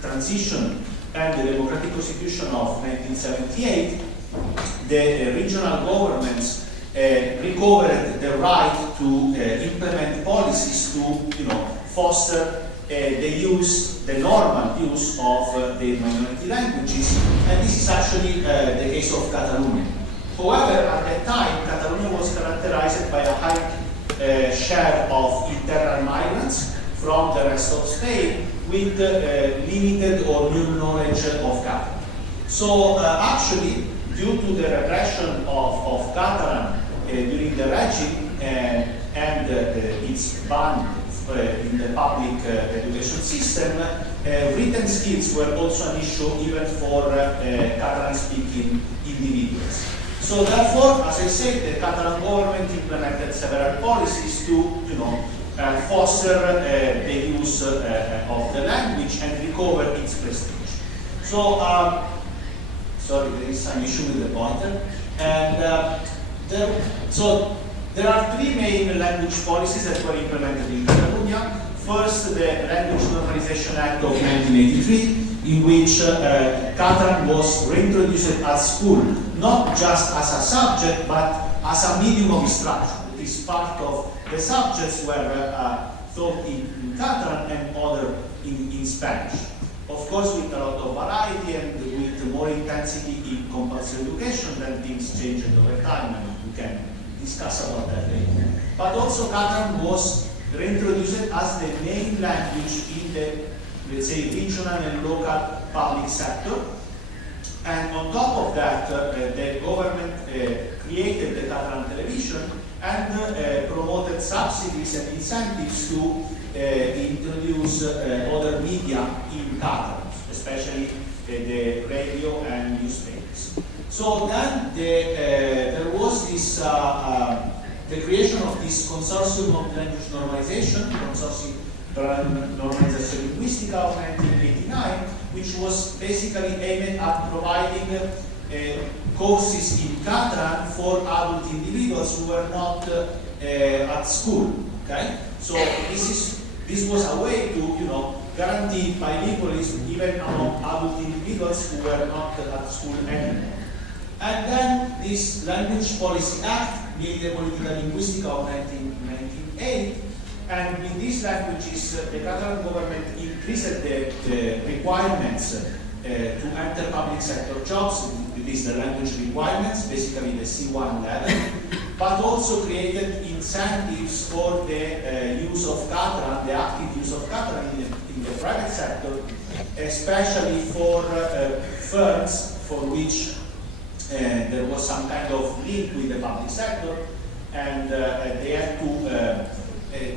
transition and the democratic constitution of 1978, the regional governments recovered the right to implement policies to foster the normal use of the minority languages, and this is actually the case of Catalonia. However, at that time, Catalonia was characterized by a high share of internal migrants from the rest of Spain with limited or new knowledge of Catalan. So actually, due to the repression of Catalan during the regime and its ban in the public education system, written skills were also an issue even for Catalan-speaking individuals. So therefore, as I said, the Catalan government implemented several policies to foster the use of the language and recover its prestige. So, sorry, there is some issue with the pointer. And there are three main language policies that were implemented in Catalonia. First, the Language Normalization Act of 1983, in which Catalan was reintroduced at school, not just as a subject, but as a medium of instruction. It is part of the subjects were taught in Catalan and other in Spanish. Of course, with a lot of variety and with more intensity in compulsory education, then things changed over time, and we can discuss about that later. But also Catalan was reintroduced as the main language in the, let's say, regional and local public sector. And on top of that, the government created the Catalan television and promoted subsidies and incentives to introduce other media in Catalan, especially the radio and newspapers. So then there was this, the creation of this Consortium of Language Normalization, Consortium per Normalizzazione Linguistica of 1989, which was basically aimed at providing courses in Catalan for adult individuals who were not at school. Okay, so this was a way to guarantee bilingualism even among adult individuals who were not at school anymore. And then this Language Policy Act, Legge Politica Linguistica of 1998, and with these languages, the Catalan government increased the requirements to enter public sector jobs. These the language requirements, basically the C1 level, but also created incentives for the use of Catalan, the active use of Catalan in the private sector, especially for firms for which there was some kind of link with the public sector, and they had to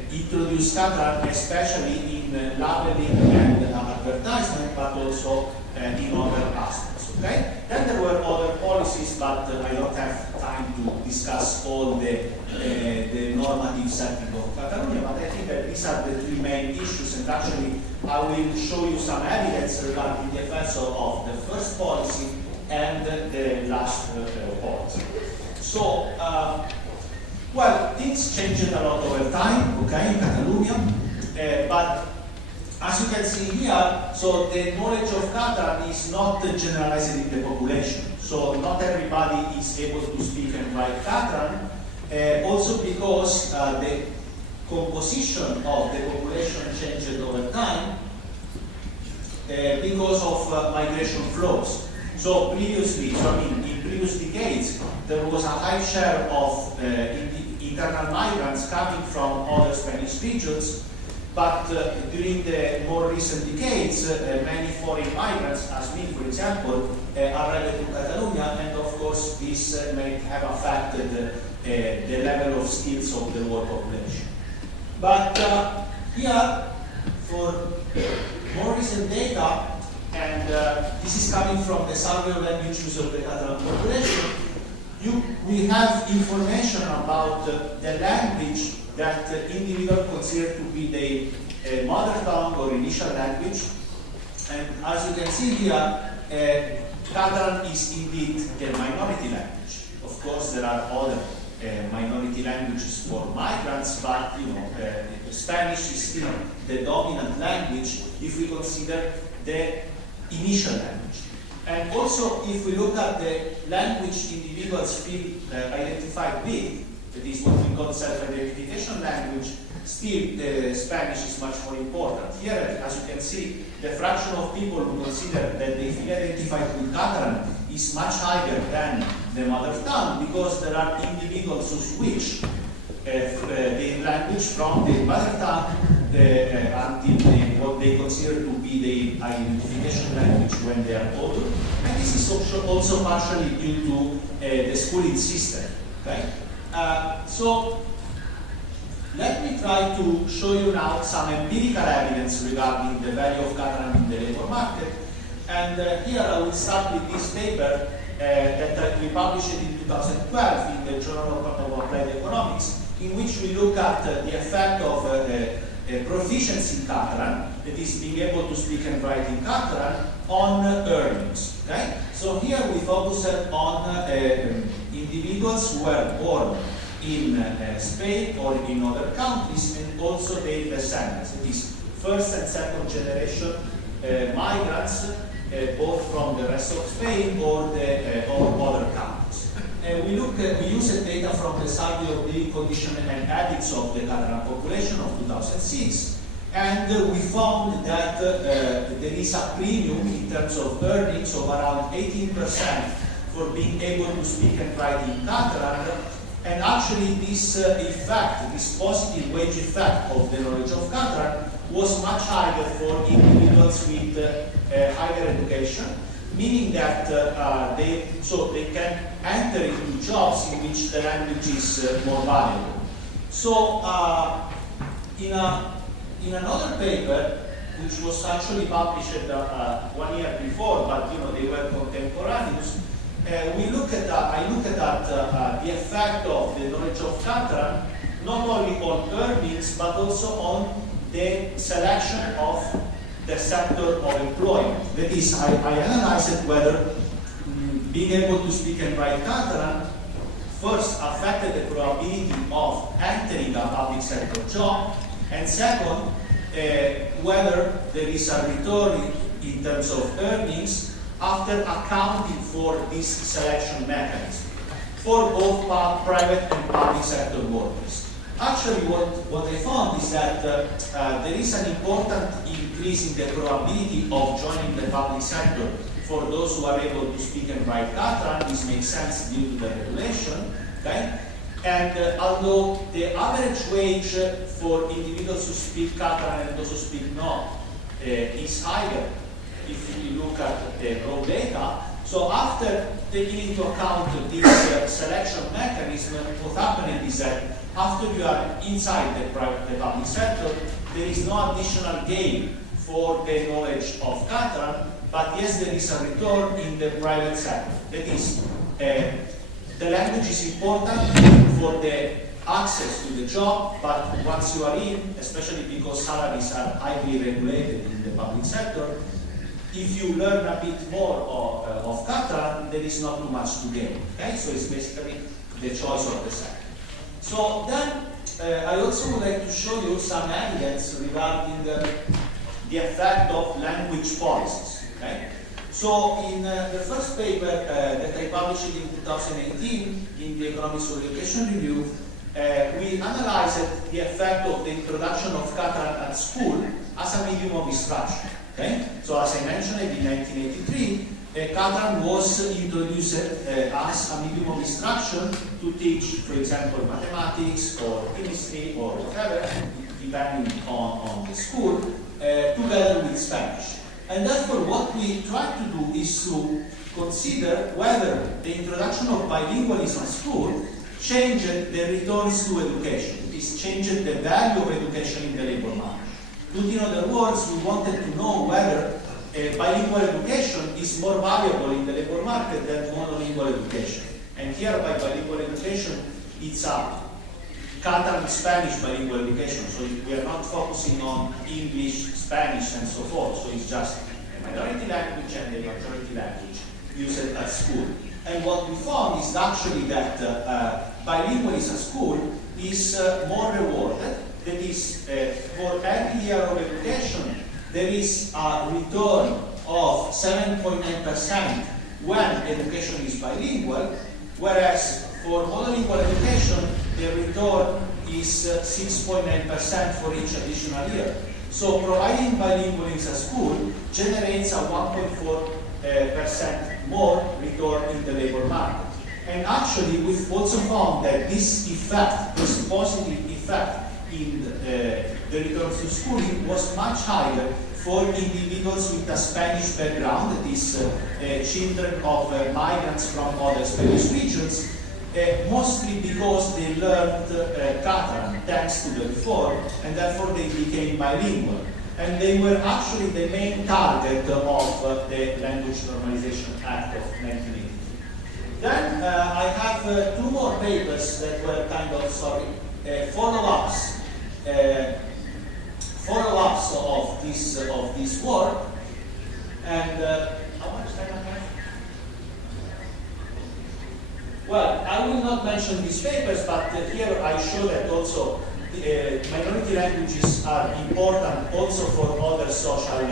introduce Catalan, especially in labeling and advertisement, but also in other aspects. Okay? Then there were other policies, but I don't have time to discuss all the normative setting of Catalonia, but I think that these are the three main issues, and actually I will show you some evidence regarding the effects of the first policy and the last policy. So, well, things changed a lot over time, okay, in Catalonia, but as you can see here, so the knowledge of Catalan is not generalized in the population. So not everybody is able to speak and write Catalan, also because the composition of the population changed over time because of migration flows. So previously, in previous decades, there was a high share of internal migrants coming from other Spanish regions, but during the more recent decades, many foreign migrants, as me for example, arrived to Catalonia, and of course this may have affected the level of skills of the whole population. But here, for more recent data, and this is coming from the survey of language use of the Catalan population, we have information about the language that individuals consider to be their mother tongue or initial language. And as you can see here, Catalan is indeed the minority language. Of course, there are other minority languages for migrants, but Spanish is still the dominant language if we consider the initial language. And also, if we look at the language individuals feel identified with, that is what we call self-identification language, still Spanish is much more important. Here, as you can see, the fraction of people who consider that they feel identified with Catalan is much higher than the mother tongue, because there are individuals who switch the language from the mother tongue until what they consider to be the identification language when they are older. And this is also partially due to the schooling system. Okay? So let me try to show you now some empirical evidence regarding the value of Catalan in the labor market. And here I will start with this paper that we published in 2012 in the Journal of Applied Economics, in which we look at the effect of proficiency in Catalan, that is being able to speak and write in Catalan, on earnings. Okay? So here we focus on individuals who were born in Spain or in other countries, and also their descendants, that is first and second generation migrants, both from the rest of Spain or other countries. We use data from the Survey of Living Conditions and Habits of the Catalan population of 2006, and we found that there is a premium in terms of earnings of around 18% for being able to speak and write in Catalan. And actually this effect, this positive wage effect of the knowledge of Catalan was much higher for individuals with higher education, meaning that they can enter into jobs in which the language is more valuable. So in another paper, which was actually published 1 year before, but they were contemporaneous, I look at the effect of the knowledge of Catalan not only on earnings but also on the selection of the sector of employment. That is, I analyzed whether being able to speak and write Catalan first affected the probability of entering a public sector job, and second, whether there is a return in terms of earnings after accounting for this selection mechanism for both private and public sector workers. Actually, what I found is that there is an important increase in the probability of joining the public sector for those who are able to speak and write Catalan. This makes sense due to the regulation. Okay? And although the average wage for individuals who speak Catalan and those who speak not is higher if you look at the raw data, so after taking into account this selection mechanism, what happened is that after you are inside the public sector, there is no additional gain for the knowledge of Catalan, but yes, there is a return in the private sector. That is, the language is important for the access to the job, but once you are in, especially because salaries are highly regulated in the public sector, if you learn a bit more of Catalan, there is not too much to gain. Okay? So it's basically the choice of the sector. So then, I also would like to show you some evidence regarding the effect of language policies. Okay? So in the first paper that I published in 2018 in the Economics of Education Review, we analyzed the effect of the introduction of Catalan at school as a medium of instruction. Okay? So as I mentioned, in 1983, Catalan was introduced as a medium of instruction to teach, for example, mathematics or chemistry or whatever, depending on the school, together with Spanish. And therefore, what we try to do is to consider whether the introduction of bilingualism at school changed the returns to education. It changed the value of education in the labor market. Put in other words, we wanted to know whether bilingual education is more valuable in the labor market than monolingual education. And here, by bilingual education, it's a Catalan-Spanish bilingual education. So we are not focusing on English, Spanish, and so forth. So it's just a minority language and a majority language used at school. And what we found is actually that bilingualism at school is more rewarded. That is, for every year of education, there is a return of 7.9% when education is bilingual, whereas for monolingual education, the return is 6.9% for each additional year. So providing bilingualism at school generates a 1.4% more return in the labor market. And actually, we've also found that this effect, this positive effect in the return to schooling was much higher for individuals with a Spanish background, that is, children of migrants from other Spanish regions, mostly because they learned Catalan thanks to the reform, and therefore they became bilingual. And they were actually the main target of the Language Normalization Act of 1983. Then I have two more papers that were kind of, follow-ups of this work. And how much time I have? Well, I will not mention these papers, but here I show that also minority languages are important also for other social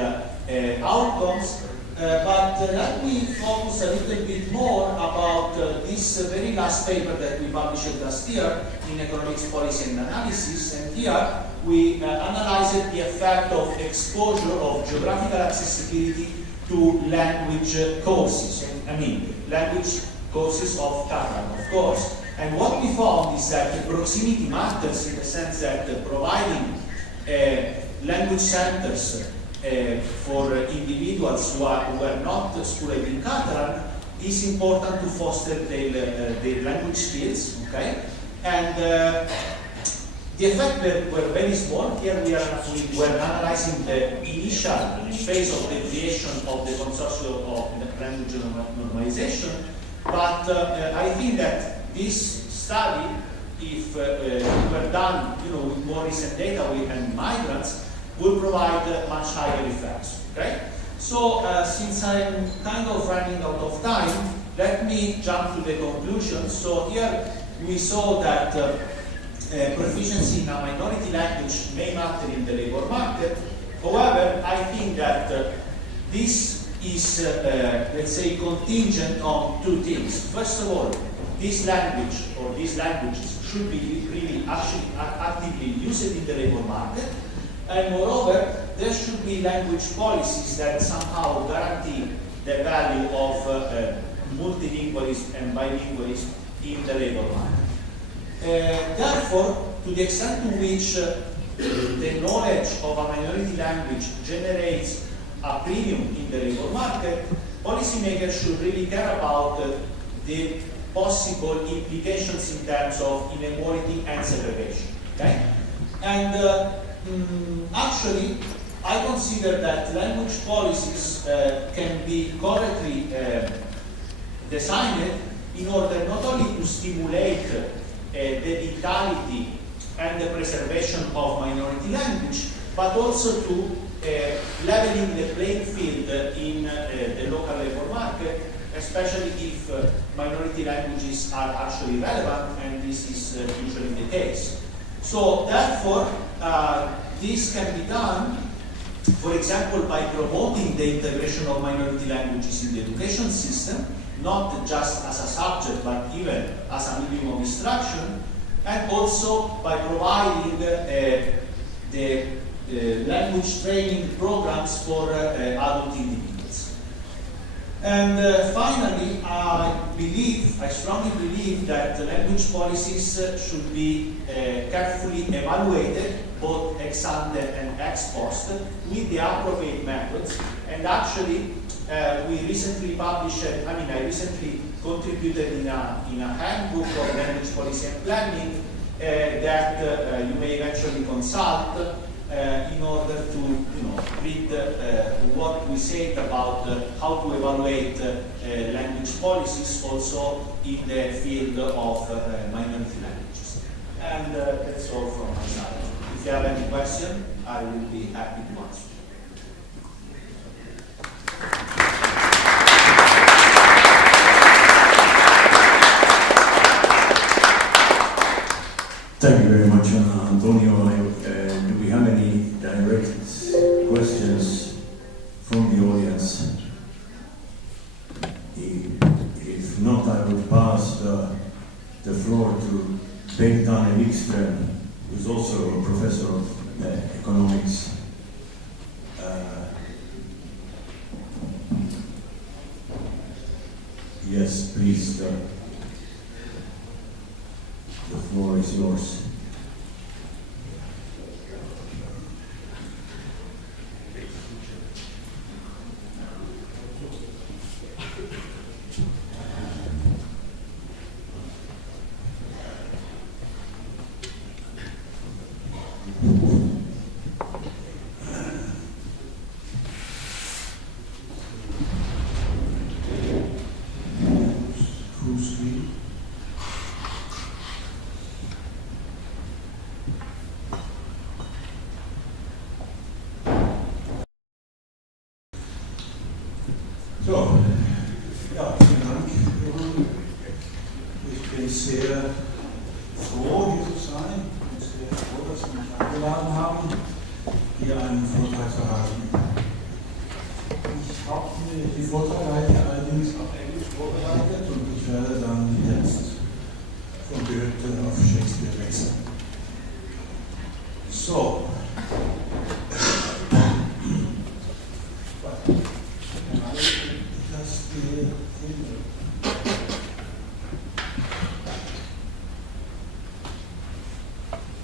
outcomes. But let me focus a little bit more about this very last paper that we published last year in Economics Policy and Analysis. And here we analyzed the effect of exposure of geographical accessibility to language courses. I mean, language courses of Catalan, of course. And what we found is that the proximity matters in the sense that providing language centers for individuals who are not schooled in Catalan is important to foster their language skills, okay? And the effects were very small. Here we were analyzing the initial phase of the creation of the consortium of language normalization, but I think that this study, if were done, with more recent data and migrants, will provide much higher effects. Okay? So since I'm kind of running out of time, let me jump to the conclusions. So here we saw that proficiency in a minority language may matter in the labor market. However, I think that this is, let's say, contingent on two things. First of all, this language or these languages should be really actually actively used in the labor market. And moreover, there should be language policies that somehow guarantee the value of multilingualism and bilingualism in the labor market. Therefore, to the extent to which the knowledge of a minority language generates a premium in the labor market, policymakers should really care about the possible implications in terms of inequality and segregation. Okay? And actually, I consider that language policies can be correctly designed in order not only to stimulate the vitality and the preservation of minority language, but also to leveling the playing field in the local labor market especially if minority languages are actually relevant, and this is usually the case. So therefore, this can be done, for example, by promoting the integration of minority languages in the education system, not just as a subject, but even as a medium of instruction, and also by providing the language training programs for adult individuals. And finally, I strongly believe that the language policies should be carefully evaluated, both ex ante and ex post, with the appropriate methods. And actually, we recently published, I recently contributed in a handbook of language policy and planning that you may eventually consult in order to read what we said about how to evaluate language policies also in the field of minority languages. And that's all from my side. If you have any question, I will be happy to answer. Thank you very much, Antonio. Do we have any direct questions from the audience? If not, I would pass the floor to Bengt-Arne Wikström, who's also a professor of economics. Yes, please. The floor is yours. So, ja, vielen Dank, Johann. Ich bin sehr froh, hier zu sein. Ich bin sehr froh, dass Sie mich eingeladen haben, hier einen Vortrag zu halten. Ich habe mir die Vortragreihe allerdings auf Englisch vorbereitet und ich werde dann jetzt von Goethe auf Shakespeare wechseln. So.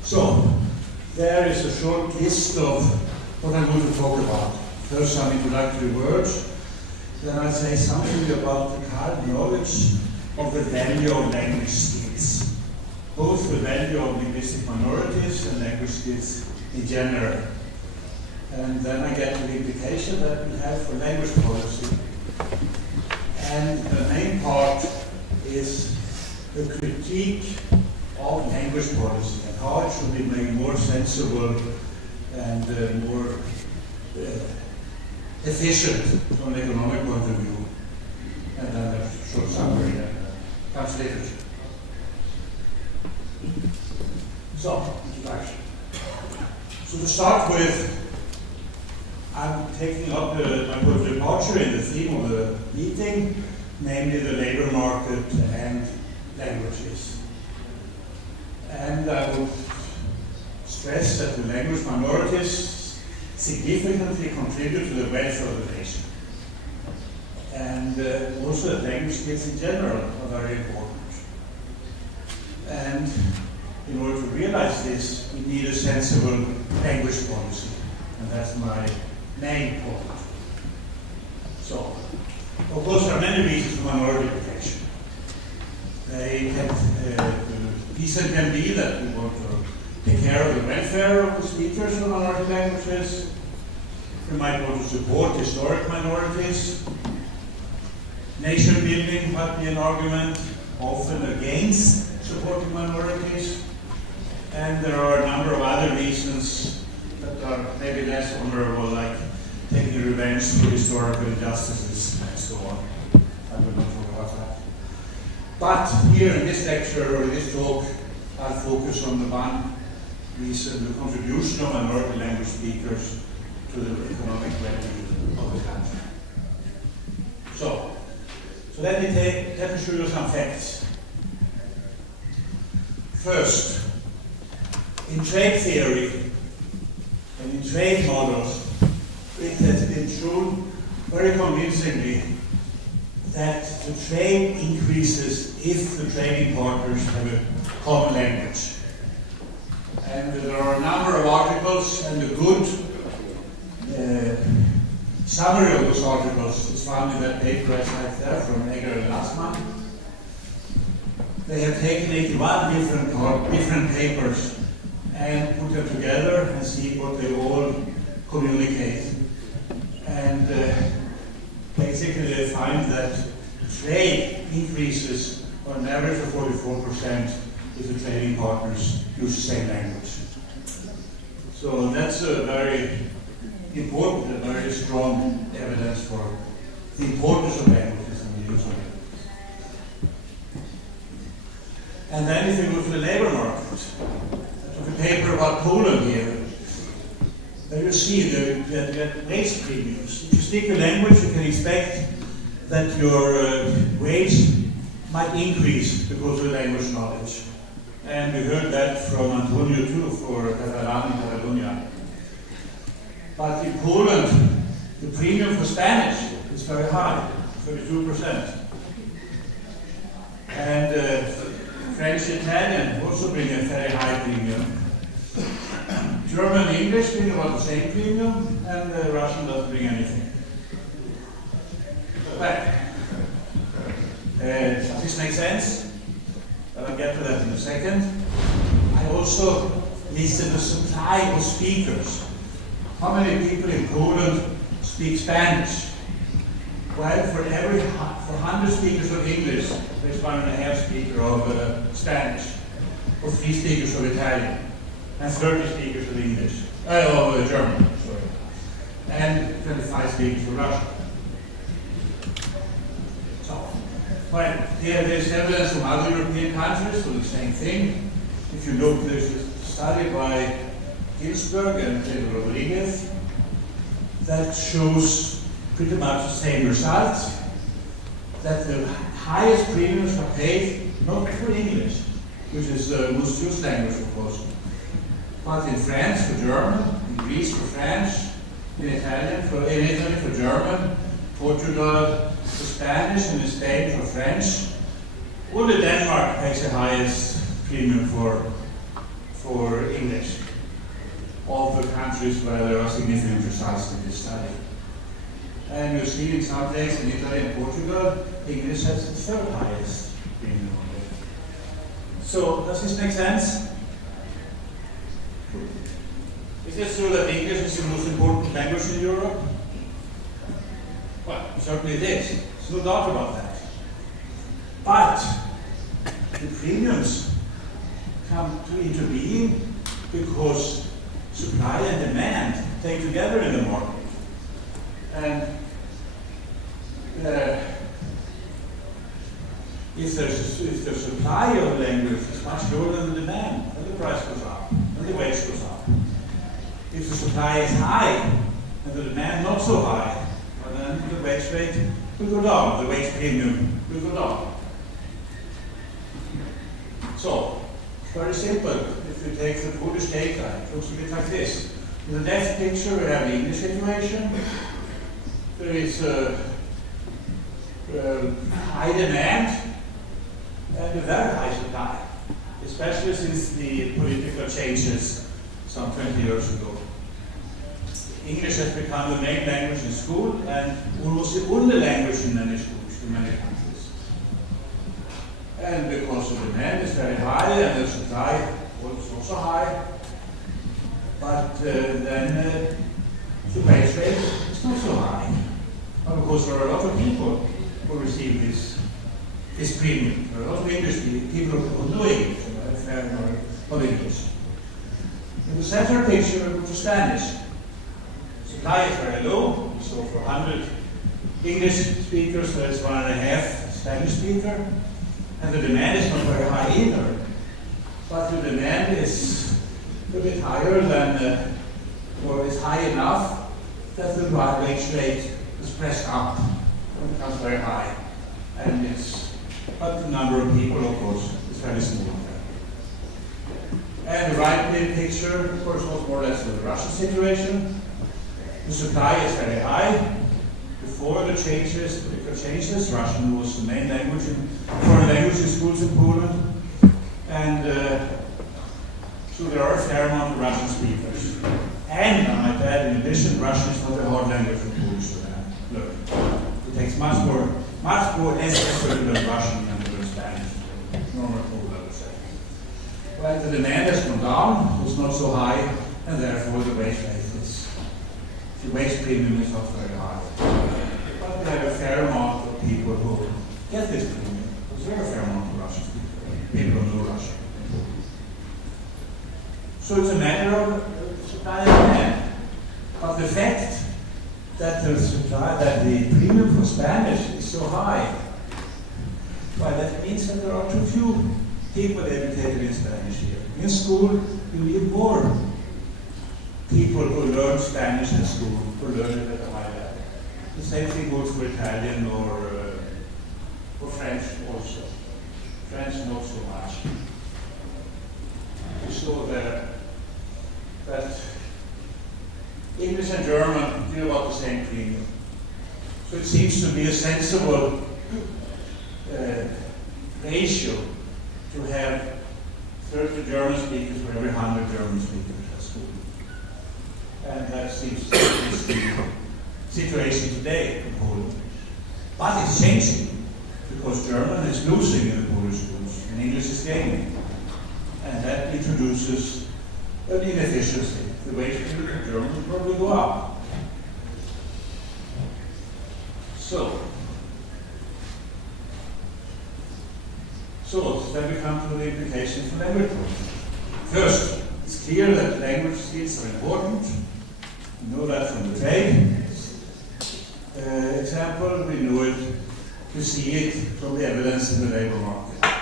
So, there is a short list of what I'm going to talk about. First, some introductory words. Then I'll say something about the current knowledge of the value of language skills, both the value of linguistic minorities and language skills in general. And then I get to the implication that we have for language policy. And the main part is the critique of language policy and how it should be made more sensible and more efficient from an economic point of view. And then a short summary comes later. So, introduction. So to start with, I'm taking up my point of departure in the theme of the meeting, namely the labor market and languages. And I would stress that the language minorities significantly contribute to the welfare of the nation. And also that language skills in general are very important. And in order to realize this, we need a sensible language policy. And that's my main point. So, of course, there are many reasons for minority protection. They can, reason can be that we want to take care of the welfare of the speakers of minority languages. We might want to support historic minorities. Nation building might be an argument, often against supporting minorities. And there are a number of other reasons that are maybe less honorable, like taking revenge for historical injustices and so on. I will not talk about that. But here in this lecture or in this talk, I'll focus on the one reason, the contribution of minority language speakers to the economic well-being of the country. So let me show you some facts. First, in trade theory and in trade models, it has been shown very convincingly that the trade increases if the trading partners have a common language. And there are a number of articles, and a good summary of those articles is found in that paper I cite there from Egger and Lassmann. They have taken 81 different papers and put them together and see what they all communicate. And basically they find that trade increases on an average of 44% if the trading partners use the same language. So that's a very important and very strong evidence for the importance of languages and the use of languages. And then if you go to the labor market, I took a paper about Poland here. There you see that wage premiums. If you speak a language, you can expect that your wage might increase because of language knowledge. And we heard that from Antonio too for Catalan and Catalonia. But in Poland, the premium for Spanish is very high, 32%. And French and Italian also bring a very high premium. German and English bring about the same premium, and Russian doesn't bring anything. Well, does this make sense? I'll get to that in a second. I also listed the supply of speakers. How many people in Poland speak Spanish? Well, for 100 speakers of English, there's 1.5 speakers of Spanish, or 3 speakers of Italian, and 30 speakers of English, of German, sorry, and 25 speakers of Russian. So, well, there's evidence from other European countries for the same thing. If you look, there's a study by Ginsberg and Pedro Rodriguez that shows pretty much the same results, that the highest premiums are paid not for English, which is the most used language, of course, but in France for German, in Greece for French, in Italy for German, Portugal for Spanish, and in Spain for French. Only Denmark pays the highest premium for English of the countries where there are significant results in this study. And you see in some places in Italy and Portugal, English has the third highest premium. So, does this make sense? Is it true that English is the most important language in Europe? Well, certainly it is. There's no doubt about that. But the premiums come into being because supply and demand take together in the market. And if the supply of language is much lower than the demand, then the price goes up, and the wage goes up. If the supply is high, and the demand not so high, well, then the wage rate will go down, the wage premium will go down. So, it's very simple. If you take the Polish data, it looks a bit like this. In the left picture, we have the English situation. There is high demand and a very high supply, especially since the political changes some 20 years ago. English has become the main language in school and almost the only language in many schools in many countries. And because the demand is very high and the supply is also high, but then the wage rate is not so high. And of course, there are a lot of people who receive this premium. There are a lot of English people who know English, a fair number of English. In the center picture, we go to Spanish. Supply is very low, so for 100 English speakers, so that's 1.5 Spanish speaker, and the demand is not very high either. But the demand is a bit higher than, or is high enough that the wage rate is pressed up and becomes very high. And but the number of people, of course, is very small. And the right picture, of course, was more or less the Russian situation. The supply is very high. Before the political changes, Russian was the main language in foreign language in schools in Poland. And so there are a fair amount of Russian speakers. And I might add, in addition, Russian is not a hard language for Polish to learn. It takes much more effort to learn Russian than to learn Spanish. Normal Polish, I would say. Well, the demand has gone down, it's not so high, and therefore the wage premium is not very high. But we have a fair amount of people who get this premium, because there are a fair amount of Russian people who know Russian. So it's a matter of supply and demand. But the fact that the premium for Spanish is so high, well, that means that there are too few people educated in Spanish here. In school, you need more people who learn Spanish in school, who learn it at a high level. The same thing goes for Italian or French also. French not so much. We saw that English and German give about the same premium. So it seems to be a sensible ratio to have 30 German speakers for every 100 German speakers at school. And that seems to be the situation today in Poland. But it's changing, because German is losing in the Polish schools and English is gaining. And that introduces an inefficiency. The wage premium in German will probably go up. So then we come to the implications for language policy. First, it's clear that language skills are important. We know that from the trade example. We know it, we see it from the evidence in the labor market.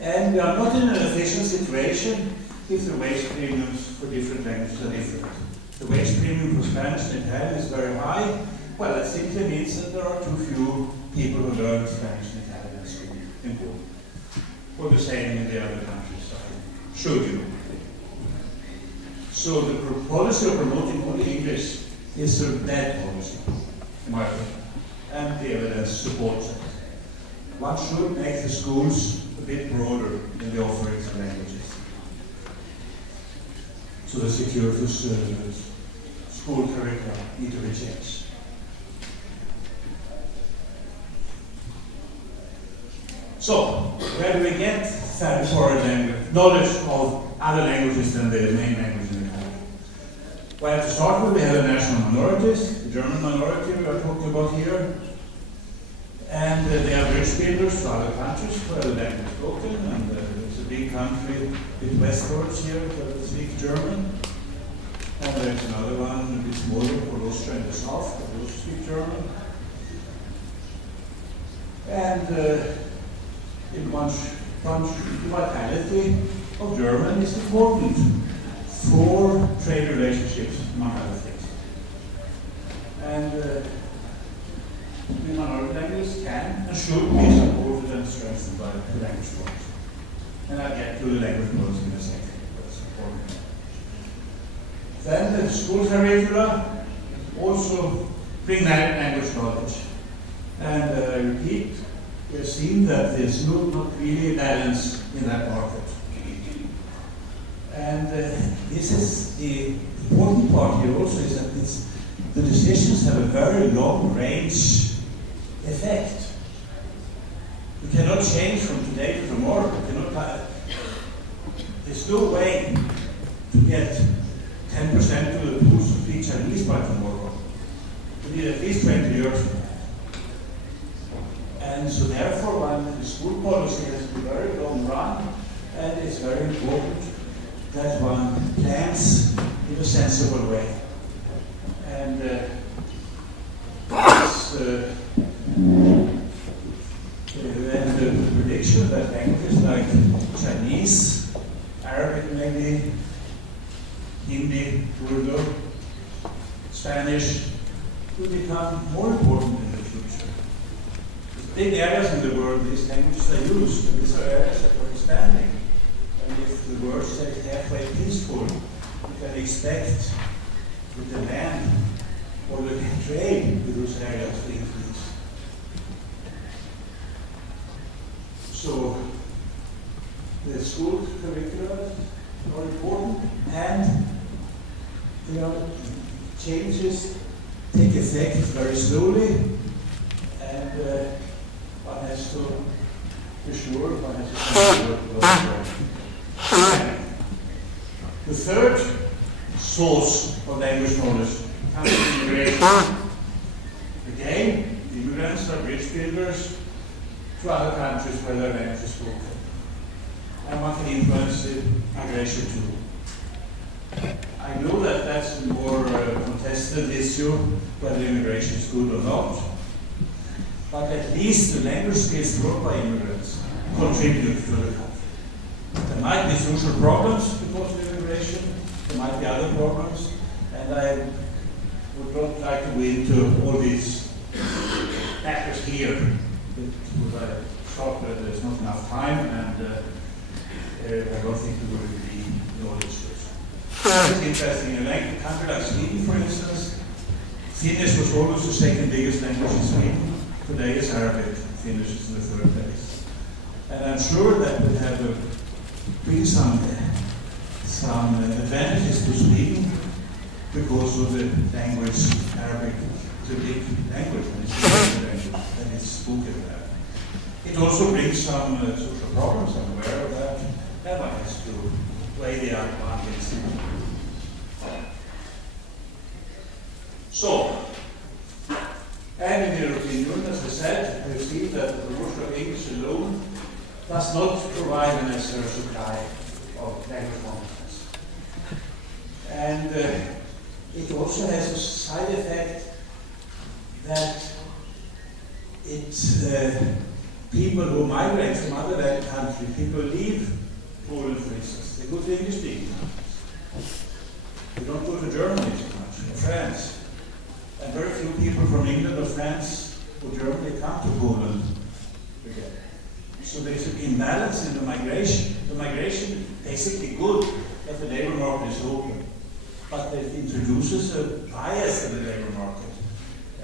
And we are not in an efficient situation if the wage premiums for different languages are different. The wage premium for Spanish and Italian is very high. Well, that simply means that there are too few people who learn Spanish and Italian in school in Poland. Or the same in the other countries I showed you. So the policy of promoting only English is a bad policy, in my opinion, and the evidence supports it. One should make the schools a bit broader in the offerings of languages. So the security school curricula need to be changed. So, where do we get foreign language, knowledge of other languages than the main language in the country? Well, to start with, we have the national minorities, the German minority we are talking about here, and they are bridge builders to other countries where the language is spoken, and it's a big country with westwards here that speak German, and there's another one a bit smaller for Austria in the south that also speak German. And in much vitality of German is important for trade relationships, among other things. And the minority languages can and should be supported and strengthened by the language policy. And I'll get to the language policy in a second. That's important. Then the school curricula also bring language knowledge. And I repeat, we have seen that there's not really balance in that market. And this is the important part here also, is that the decisions have a very long range effect. We cannot change from today to tomorrow. There's no way to get 10% of the pools to speak Chinese by tomorrow. We need at least 20 years for that. And so therefore, the school policy has a very long run, and it's very important that one plans in a sensible way. And then the prediction that languages like Chinese, Arabic maybe, Hindi, Urdu, Spanish will become more important in the future. The big areas in the world these languages are used, and these are areas that are expanding. And if the world stays halfway peaceful, you can expect the demand or the trade with those areas to increase. So the school curricula are important, and changes take effect very slowly, and one has to be sure one has to work. The third source of language knowledge comes from immigration. Again, immigrants are bridge builders to other countries where their language is spoken. And one can influence the migration too. I know that that's a more contested issue, whether immigration is good or not. But at least the language skills brought by immigrants contribute to the country. There might be social problems because of immigration, there might be other problems, and I would not like to go into all these factors here. Because I thought that there's not enough time, and I don't think we will be in all issues. It's interesting. In a country like Sweden, for instance, Finnish was always the second biggest language in Sweden. Today it's Arabic. Finnish is in the third place. And I'm sure that would have bring some advantages to Sweden because of the language. Arabic is a big language, and it's a big language, and it's spoken there. It also brings some social problems. I'm aware of that. Everyone has to weigh the advantages. So, and in the European Union, as I said, we've seen that the promotion of English alone does not provide a necessary supply of language competence. And it also has a side effect that people who migrate from other countries, people leave Poland, for instance, they go to English-speaking countries. They don't go to Germany so much, or France. And very few people from England or France or Germany come to Poland again. So there's an imbalance in the migration. The migration is basically good that the labor market is open, but it introduces a bias in the labor market.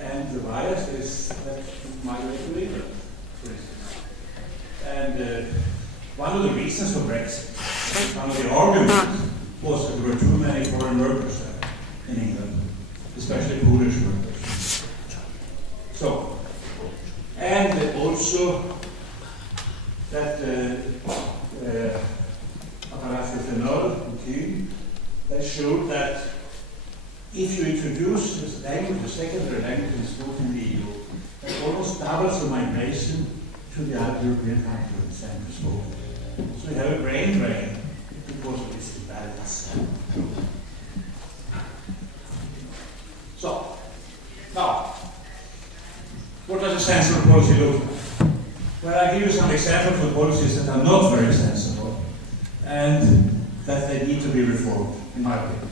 And the bias is that migrate to England, for instance. And one of the reasons for Brexit, one of the arguments, was that there were too many foreign workers there in England, especially Polish workers. So, and also that Apparatus Fenol team, they showed that if you introduce this language, the secondary language in spoken in the EU, it almost doubles the migration to the other European countries and to spoken. So you have a brain drain because of this imbalance. So, now, what does a sensible policy look like? Well, I give you some examples of policies that are not very sensible and that they need to be reformed, in my opinion.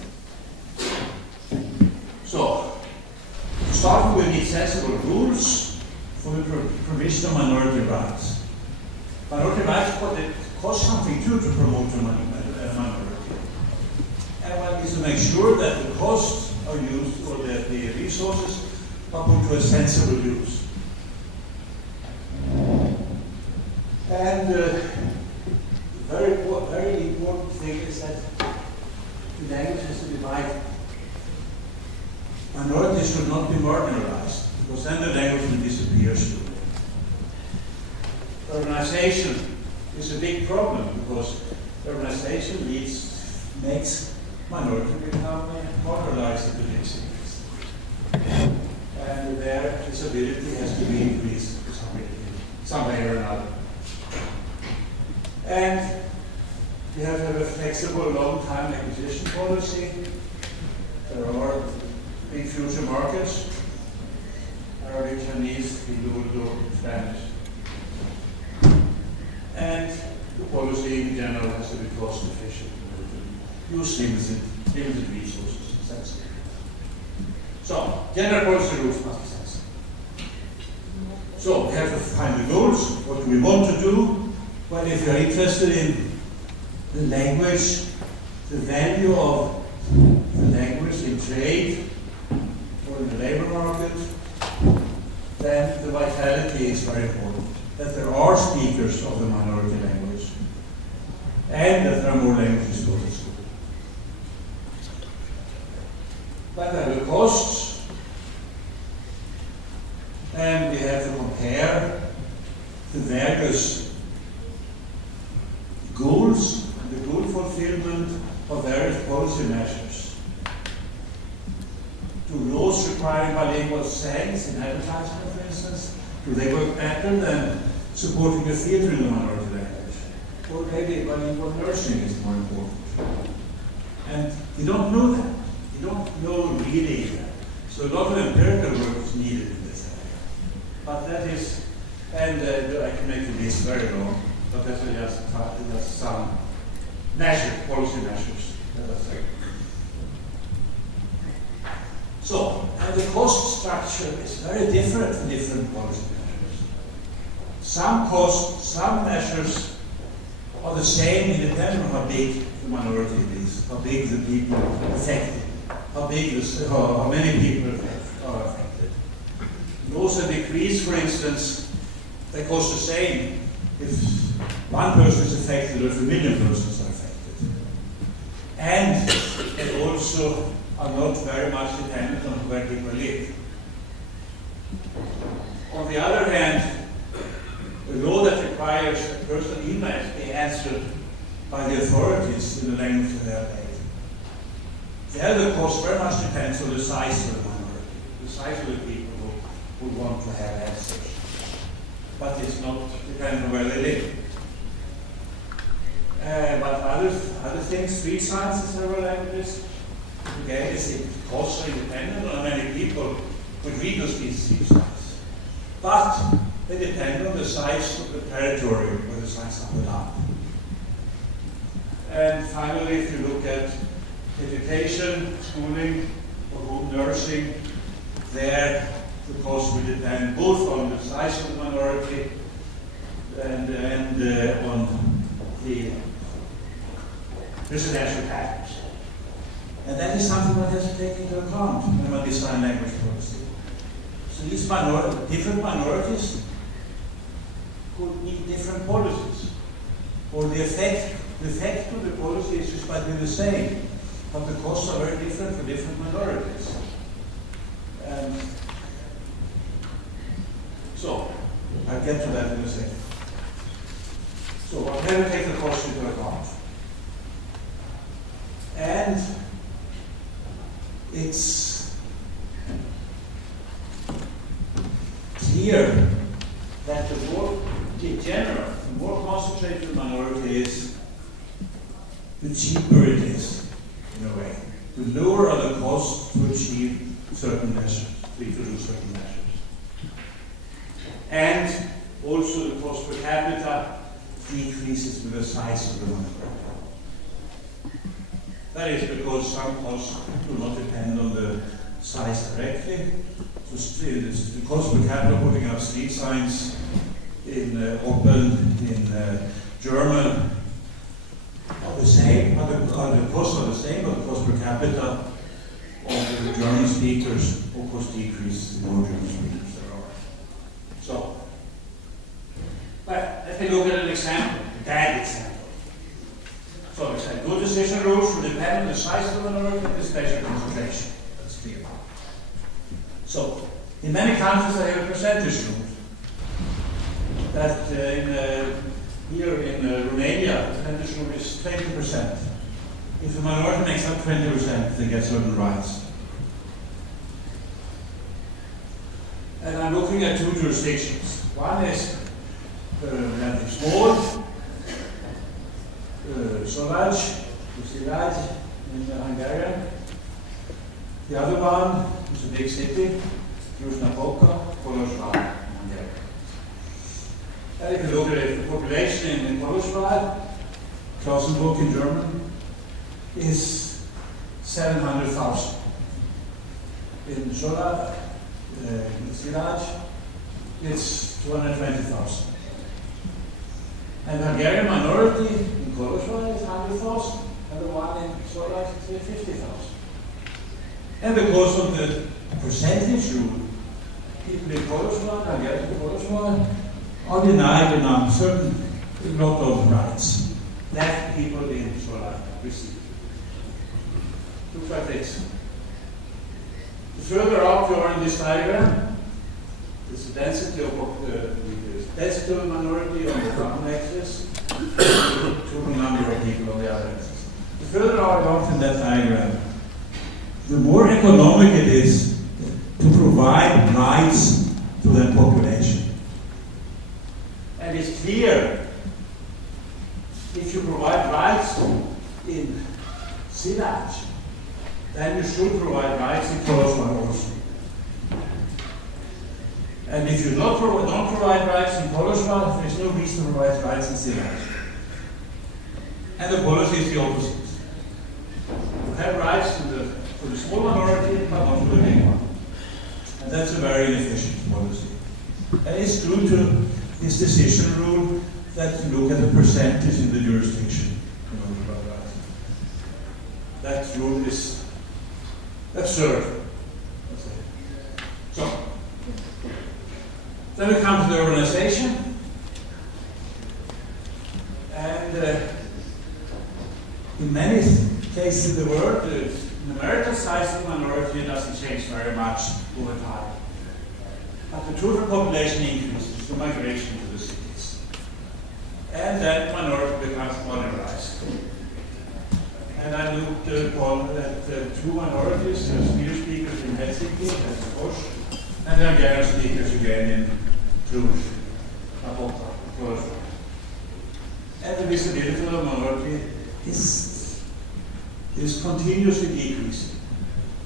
So, to start with, we need sensible rules for the provision of minority rights. Minority rights cost something too to promote a minority. And one needs to make sure that the costs are used, or that the resources are put to a sensible use. And very important thing is that the language has to be divided. Minorities should not be marginalized, because then the language will disappear soon. Urbanization is a big problem, because urbanization makes minorities become marginalized in the big cities. And their disability has to be increased some way or another. And we have to have a flexible long-time acquisition policy. There are big future markets, Arabic, Chinese, Urdu, Spanish. the policy in general has to be cost efficient to use limited resources. That's it. So, general policy rules must be sensible. So, we have to find the goals. What do we want to do? Well, if you're interested in the language, the value of the language in trade or in the labor market, then the vitality is very important. That there are speakers of the minority language and that there are more languages taught at school. But there are the costs, and we have to compare the various goals and the goal fulfillment of various policy measures. Do laws requiring bilingual sayings in advertisement, for instance, do they work better than supporting the theatre in the minority language? Or maybe bilingual nursing is more important. And you don't know that. You don't know really that. So a lot of empirical work is needed in this area. But that is, and I can make the list very long, but that's just some policy measures. So, and the cost structure is very different for different policy measures. Some costs, some measures are the same independent of how big the minority is, how big the people affected, how many people are affected. Laws and decrees, for instance, they cost the same if one person is affected or if 1 million persons are affected. And they also are not very much dependent on where people live. On the other hand, a law that requires a personal email to be answered by the authorities in the language that they are paid. There the cost very much depends on the size of the minority, the size of the people who want to have answers. But it's not dependent on where they live. But other things, street signs in several languages, again, it costs are independent on how many people would read those street signs. But they depend on the size of the territory where the signs are put up. And finally, if you look at education, schooling, or home nursing, there the cost will depend both on the size of the minority and on the residential patterns. And that is something one has to take into account when one design language policy. So these different minorities could need different policies. Or the effect of the policy is just might be the same, but the costs are very different for different minorities. So, I'll get to that in a second. So, one has to take the cost into account. And it's clear that the more general, the more concentrated the minority is, the cheaper it is, in a way. The lower are the costs to achieve certain measures, to introduce certain measures. And also the cost per capita decreases with the size of the minority. That is because some costs do not depend on the size directly. So the cost per capita putting up street signs in Open, in German, are the same, the costs are the same, but the cost per capita of the German speakers, of course, decreases the more German speakers there are. So, but let me look at an example, a bad example. So we said good decision rules should depend on the size of the minority and the spatial concentration. That's clear. So, in many countries they have a percentage rule. That here in Romania, the percentage rule is 20%. If the minority makes up 20%, they get certain rights. And I'm looking at two jurisdictions. One is relatively small, Szilágy in Hungary. The other one is a big city, Cluj-Napoca, Kolozsvár in Hungary. And if you look at the population in Koloswald, Klausenburg in German, is 700,000. In Zola, in Szilágy, it's 220,000. And Hungarian minority in Koloswald is 100,000, and the one in Zola is 50,000. And because of the percentage rule, people in Koloswald, Hungarian Koloswald, are denied a certain lot of rights that people in Zola receive. Looks like this. The further up you are in this diagram, there's a density of the minority on the one axis, total number of people on the other axis. The further out you are in that diagram, the more economic it is to provide rights to that population. And it's clear, if you provide rights in Szilágy, then you should provide rights in Koloswald also. And if you don't provide rights in Koloswald, there's no reason to provide rights in Szilágy. And the policy is the opposite. You have rights to the small minority, but not to the big one. And that's a very inefficient policy. And it's due to this decision rule that you look at the percentage in the jurisdiction. That rule is absurd. So, then we come to the urbanization. And in many places in the world, the numerical size of the minority doesn't change very much over time. But the total population increases through migration to the cities. And that minority becomes modernized. And I looked upon that two minorities, the Swedish speakers in Helsinki, that's Bosch, and the Hungarian speakers again in Cluj, Napota, and the visibility of the minority is continuously decreasing.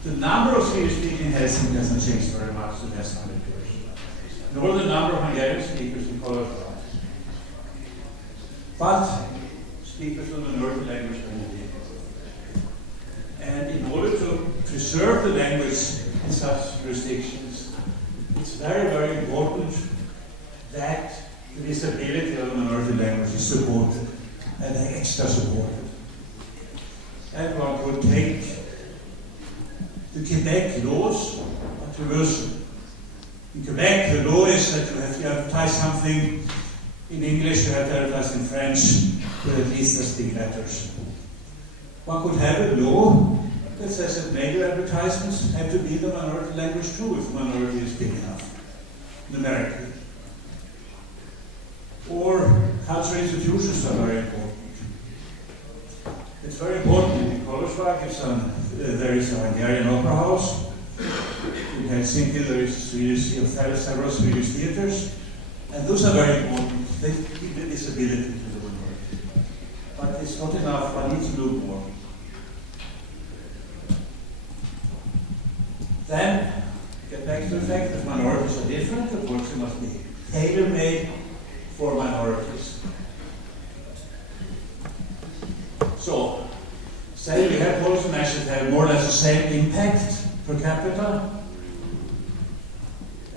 The number of Swedish speakers in Helsinki hasn't changed very much in the last 100 years, nor the number of Hungarian speakers in Koloswald. But speakers of the minority language only. And in order to preserve the language in such jurisdictions, it's very, very important that the visibility of the minority language is supported and extra supported. And one could take the Quebec laws, but reverse. In Quebec, the law is that you have to advertise something in English, you have to advertise in French, with at least as big letters. One could have a law that says that major advertisements have to be the minority language too, if the minority is big enough, numerically. Or cultural institutions are very important. It's very important in Koloswald, there is a Hungarian opera house. In Helsinki there is several Swedish theaters, and those are very important. They give the visibility to the minority. But it's not enough, one needs to do more. Then, get back to the fact that minorities are different, the policy must be tailor-made for minorities. So, say we have policy measures that have more or less the same impact per capita,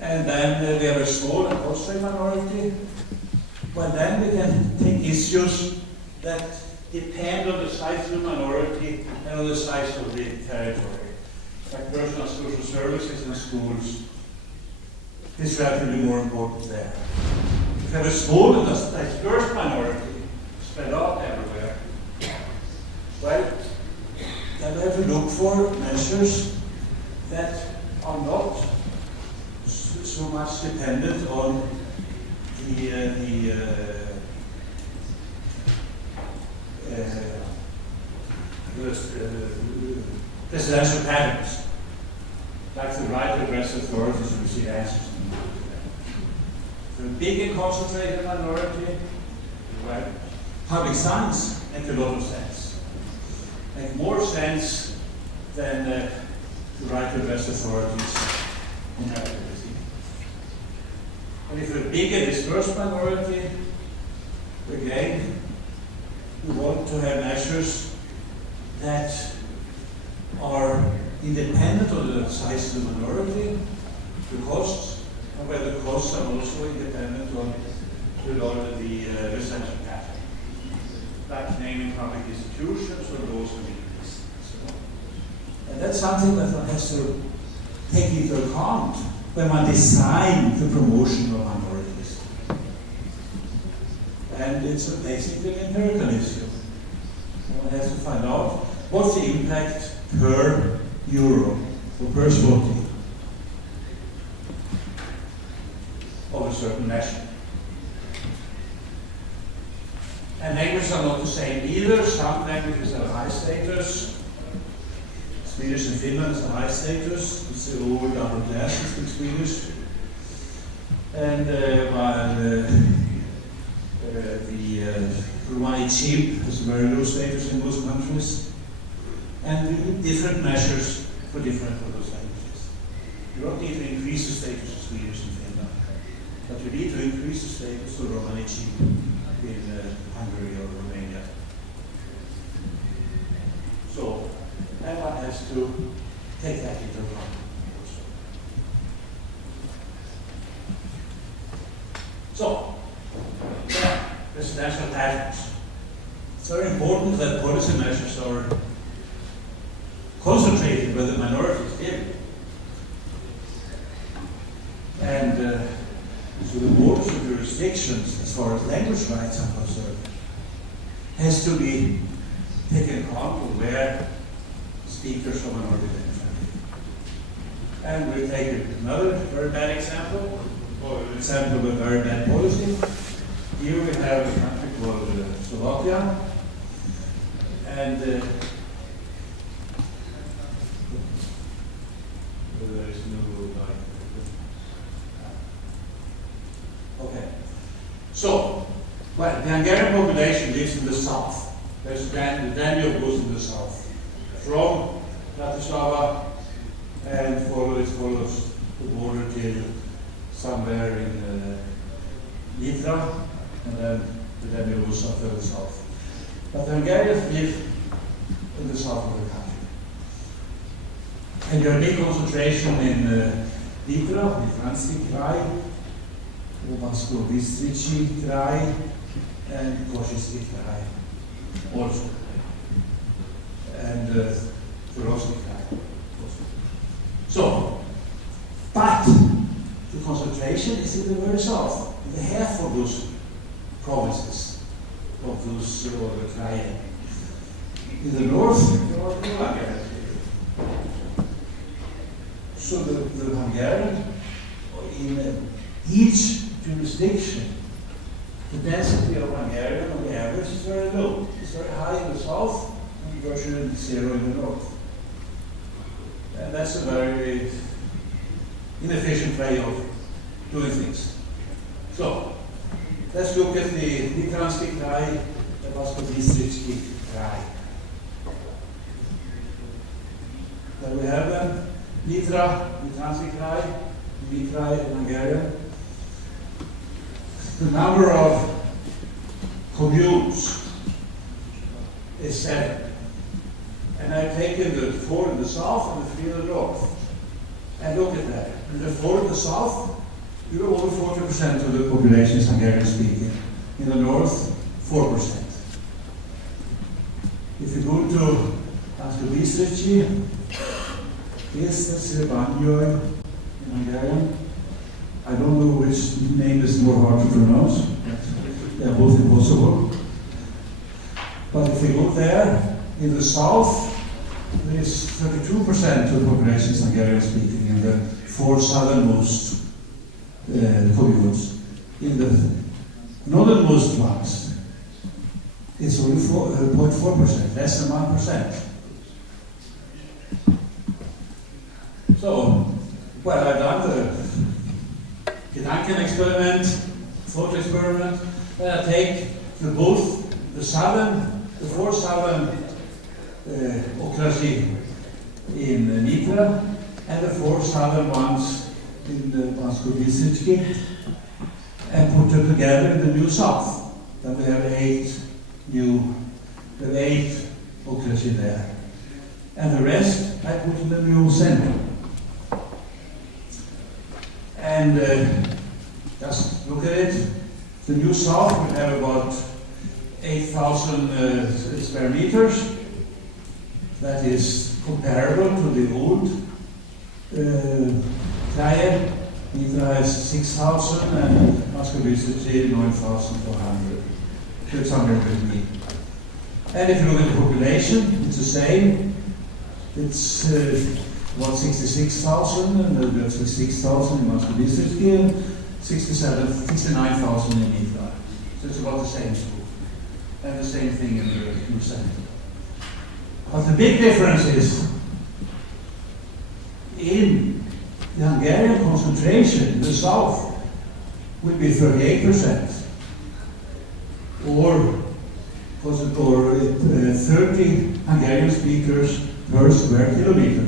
and then we have a small and constrained minority, well then we can take issues that depend on the size of the minority and on the size of the territory. Like personal social services and schools is relatively more important there. If you have a small and dispersed minority spread out everywhere, well, then we have to look for measures that are not so much dependent on the presidential patterns, like the right to address authorities and receive answers. For a big and concentrated minority, well, public signs make a lot of sense. Make more sense than the right to address authorities in advocacy. And if a bigger dispersed minority, again, we want to have measures that are independent of the size of the minority, the costs, and where the costs are also independent of the central capital, like naming public institutions or laws of interest. And that's something that one has to take into account when one designs the promotion of minorities. And it's basically an empirical issue. One has to find out what's the impact per euro or per zloty of a certain measure. And languages are not the same either. Some languages have high status. Swedish and Finland is a high status. It's the old upper class who speak Swedish. And while the Romani cheap has a very low status in most countries. And different measures for different of those languages. You don't need to increase the status of Swedish and Finland, but you need to increase the status of Romani cheap in Hungary or Romania. So, and one has to take that into account also. So, residential patterns. It's very important that policy measures are concentrated where the minorities live. And so the borders of jurisdictions, as far as language rights are concerned, has to be taken account of where speakers of minority language are. And we'll take another very bad example, or an example of a very bad policy. Here we have a country called Slovakia, and there is no okay. So, well, the Hungarian population lives in the south. There's the Danube goes in the south. From Bratislava and it follows the border till somewhere in Nitra, and then the Danube goes up further south. But the Hungarians live in the south of the country. And there are big concentration in Nitra, the Franski Kraj, Bansko-Bystrici Kraj, and Košice Kraj also. And Turovsky Kraj. So, but the concentration is in the very south, in the half of those provinces, of those the Kraje. In the north, there are no Hungarians. So the Hungarian, in each jurisdiction, the density of Hungarian on the average is very low. It's very high in the south and virtually zero in the north. And that's a very inefficient way of doing things. So, let's look at the Nitranski Kraj, the Bansko-Bystrici Kraj. There we have them. Nitra, Nitranski Kraj, Nitra in Hungarian. The number of communes is 7. And I've taken the 4 in the south and the 3 in the north. And look at that. In the 4 in the south, you have over 40% of the population is Hungarian speaking. In the north, 4%. If you go to Bansko-Bystrici, Banyoj in Hungarian. I don't know which name is more hard to pronounce. They are both impossible. But if you go there, in the south, there is 32% of the population is Hungarian speaking in the 4 southernmost communes. In the northernmost ones, it's only 0.4%, less than 1%. So, well, I've done the Gedanken experiment, thought experiment, and I take the 4 southern okrasi in Nitra and the 4 southern ones in the Bansko-Bystrici, and put them together in the New South. Then we have 8 booklets in there. And the rest I put in the New Center. And just look at it. The New South will have about 8,000 square meters. That is comparable to the old Client. Nitra has 6,000 and Muscovy 9,400. So it's under with me. And if you look at the population, it's the same. It's about 66,000 and there's 6,000 in Muscovy and 69,000 in Nitra. So it's about the same school. And the same thing in the New Center. But the big difference is in the Hungarian concentration in the south will be 38%, or 30 Hungarian speakers per square kilometer.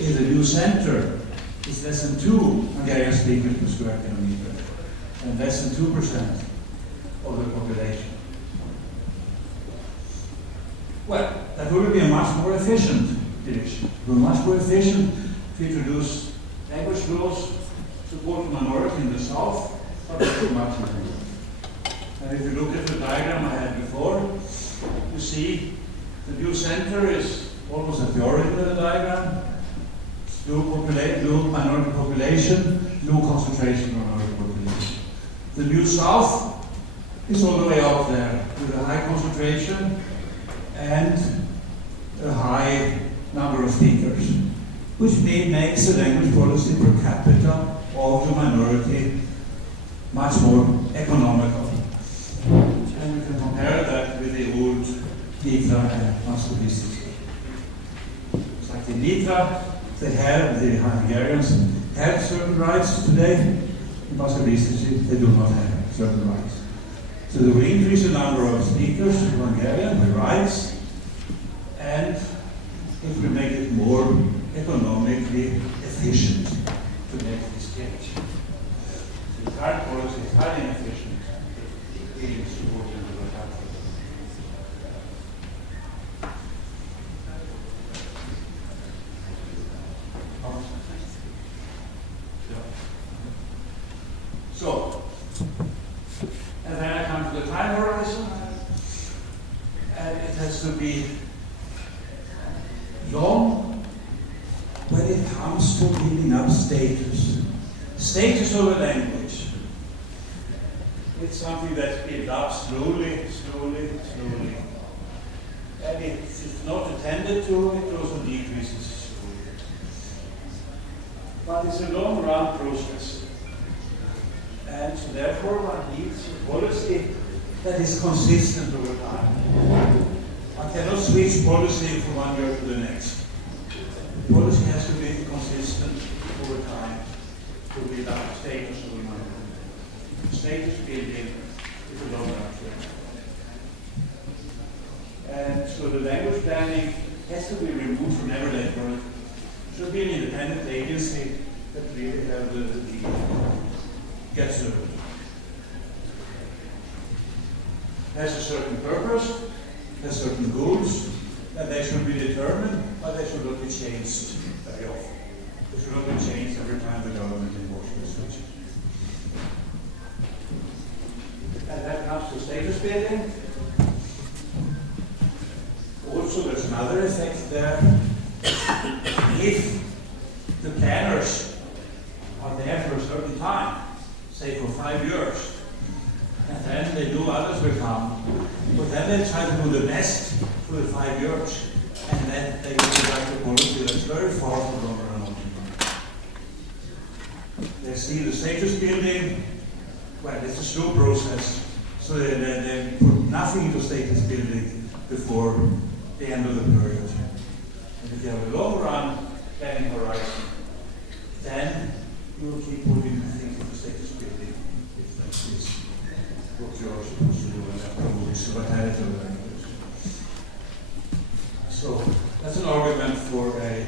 In the New Center, it's less than 2 Hungarian speakers per square kilometer, and less than 2% of the population. Well, that would be a much more efficient division. We're much more efficient to introduce language schools, support minority in the south, but not too much. And if you look at the diagram I had before, you see the New Center is almost at the origin of the diagram. Low minority population, low concentration minority population. The New South is all the way out there with a high concentration and a high number of speakers, which makes the language policy per capita of the minority much more economical. And we can compare that with the old Nitra and Muscovy. It's like in Nitra, the Hungarians have certain rights today. In Muscovy, they do not have certain rights. So they will increase the number of speakers in Hungarian, the rights, and it will make it more economically efficient to make this change. The current policy is highly inefficient in supporting the locality. So, and then I come to the time horizon, and it has to be long when it comes to building up status. Status of a language. It's something that's built up slowly. And it's not attended to, it also decreases slowly. But it's a long run process. And so therefore one needs a policy that is consistent over time. I cannot switch policy from one year to the next. The policy has to be consistent over time to build up status of the minority. Status building is a long run thing. And so the language planning has to be removed from every network. It should be an independent agency that really have the gets served. Has a certain purpose, has certain goals, and they should be determined, but they should not be changed very often. They should not be changed every time the government enforces switches. And that comes to status building. Also, there's another effect there. If the planners are there for a certain time, say for 5 years, and then they do, others will come, but then they try to do the best for the 5 years, and then they go back to policy that's very far from long run. They see the status building, well, it's a slow process, so they put nothing into status building before the end of the period. And if you have a long run planning horizon, then you will keep putting things into status building if that is what you're supposed to do and that promotes the vitality of the language. So that's an argument for a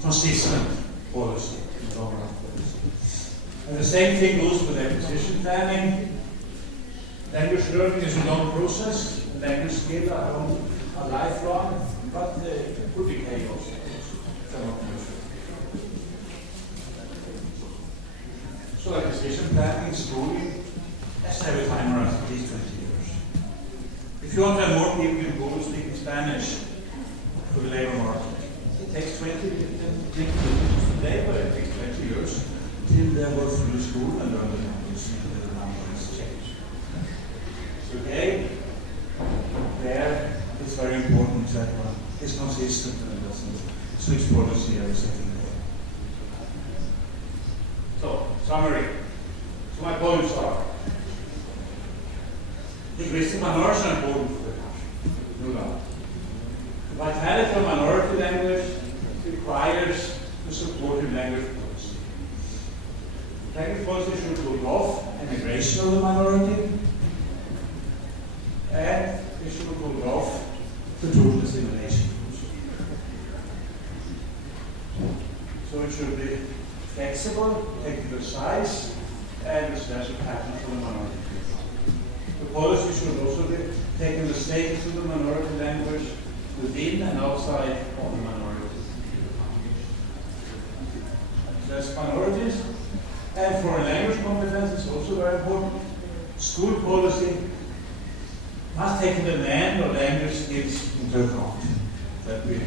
consistent policy in the long run. And the same thing goes for acquisition planning. Language learning is a long process. Language skills are lifelong, but it could be chaos. So acquisition planning, schooling, let's have a time around at least 20 years. If you want to have more people in Poland speaking Spanish for the labor market, it takes 20 today, but it takes 20 years till they go through the school and learn the language and the language change. Today, there it's very important that one is consistent and doesn't switch policy every second day. So, summary. So my points are: linguistic minorities are important for the country, no doubt. The vitality of minority language requires a supportive language policy. Language policy should put off emigration of the minority, and it should put off the total assimilation. So it should be flexible, take the size, and establish a pattern for the minority. The policy should also be taking the status of the minority language within and outside of the minority. That's minorities. And foreign language competence is also very important. School policy must take the demand of language skills into account. That we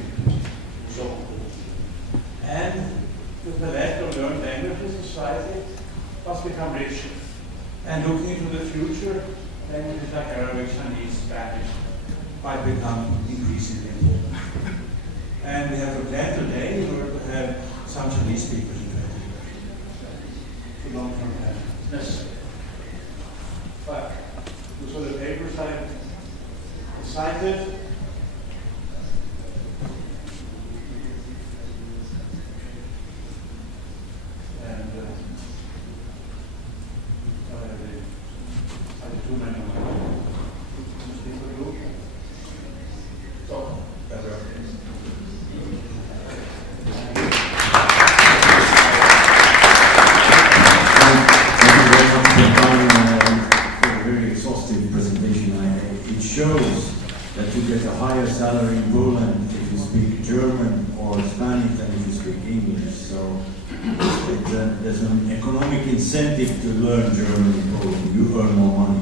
show. And with the lack of learned languages, society must become richer. And looking into the future, languages like Arabic, Chinese, Spanish might become increasingly important. And we have a plan today in order to have some Chinese speakers in 20 years. The long-term plan is necessary. But those are the papers I cited. And I have too many of them. So, that's right. Shows that you get a higher salary in Poland if you speak German or Spanish than if you speak English. So there's an economic incentive to learn German in Poland. You earn more money.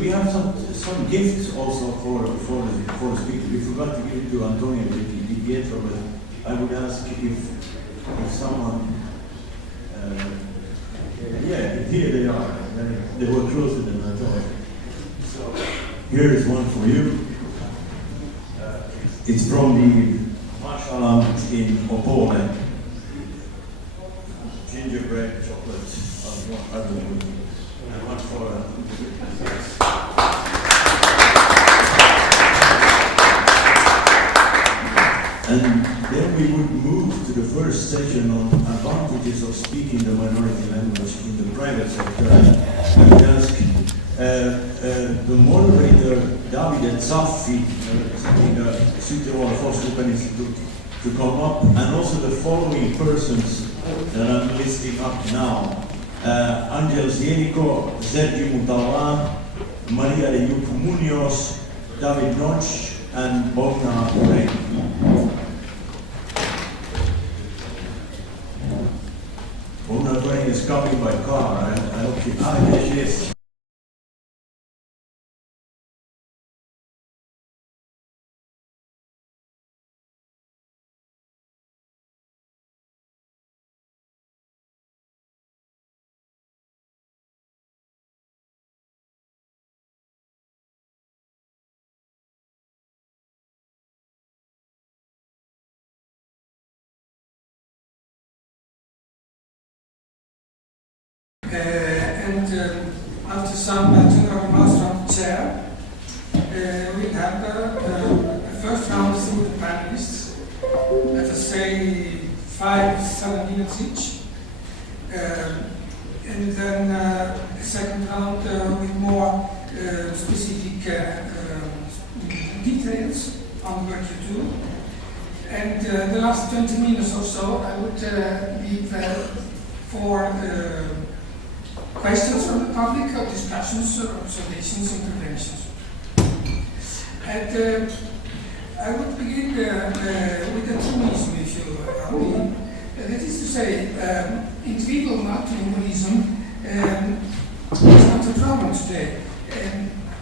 We have some gifts also for the speaker. We forgot to give it to Antonio Di Pietro, but I would ask if someone. Yeah, here they are. They were closer than I thought. So here is one for you. It's from the Marshall Amt in Opole. Gingerbread chocolate. I don't know. And one for and then we would move to the first session on advantages of speaking the minority language in the private sector. I would ask the moderator, Davide Zaffi, Südtiroler Volksgruppen-Institut, to come up, and also the following persons that I'm listing up now. Angel Zienico, Sergio Mutalan, Maria Leyuk Munoz, David Noch, and Bogna Rey. Bogna Rey is coming by car. I hope she... there she is. After some general remarks from the chair, we have the first round of the panelists, let us say 5-7 minutes each, and then a second round with more specific details on what you do. And the last 20 minutes or so, I would leave for questions from the public, or discussions, or observations, interventions. And I would begin with the tourism, if you allow me. That is to say, individual multilingualism is not a problem today.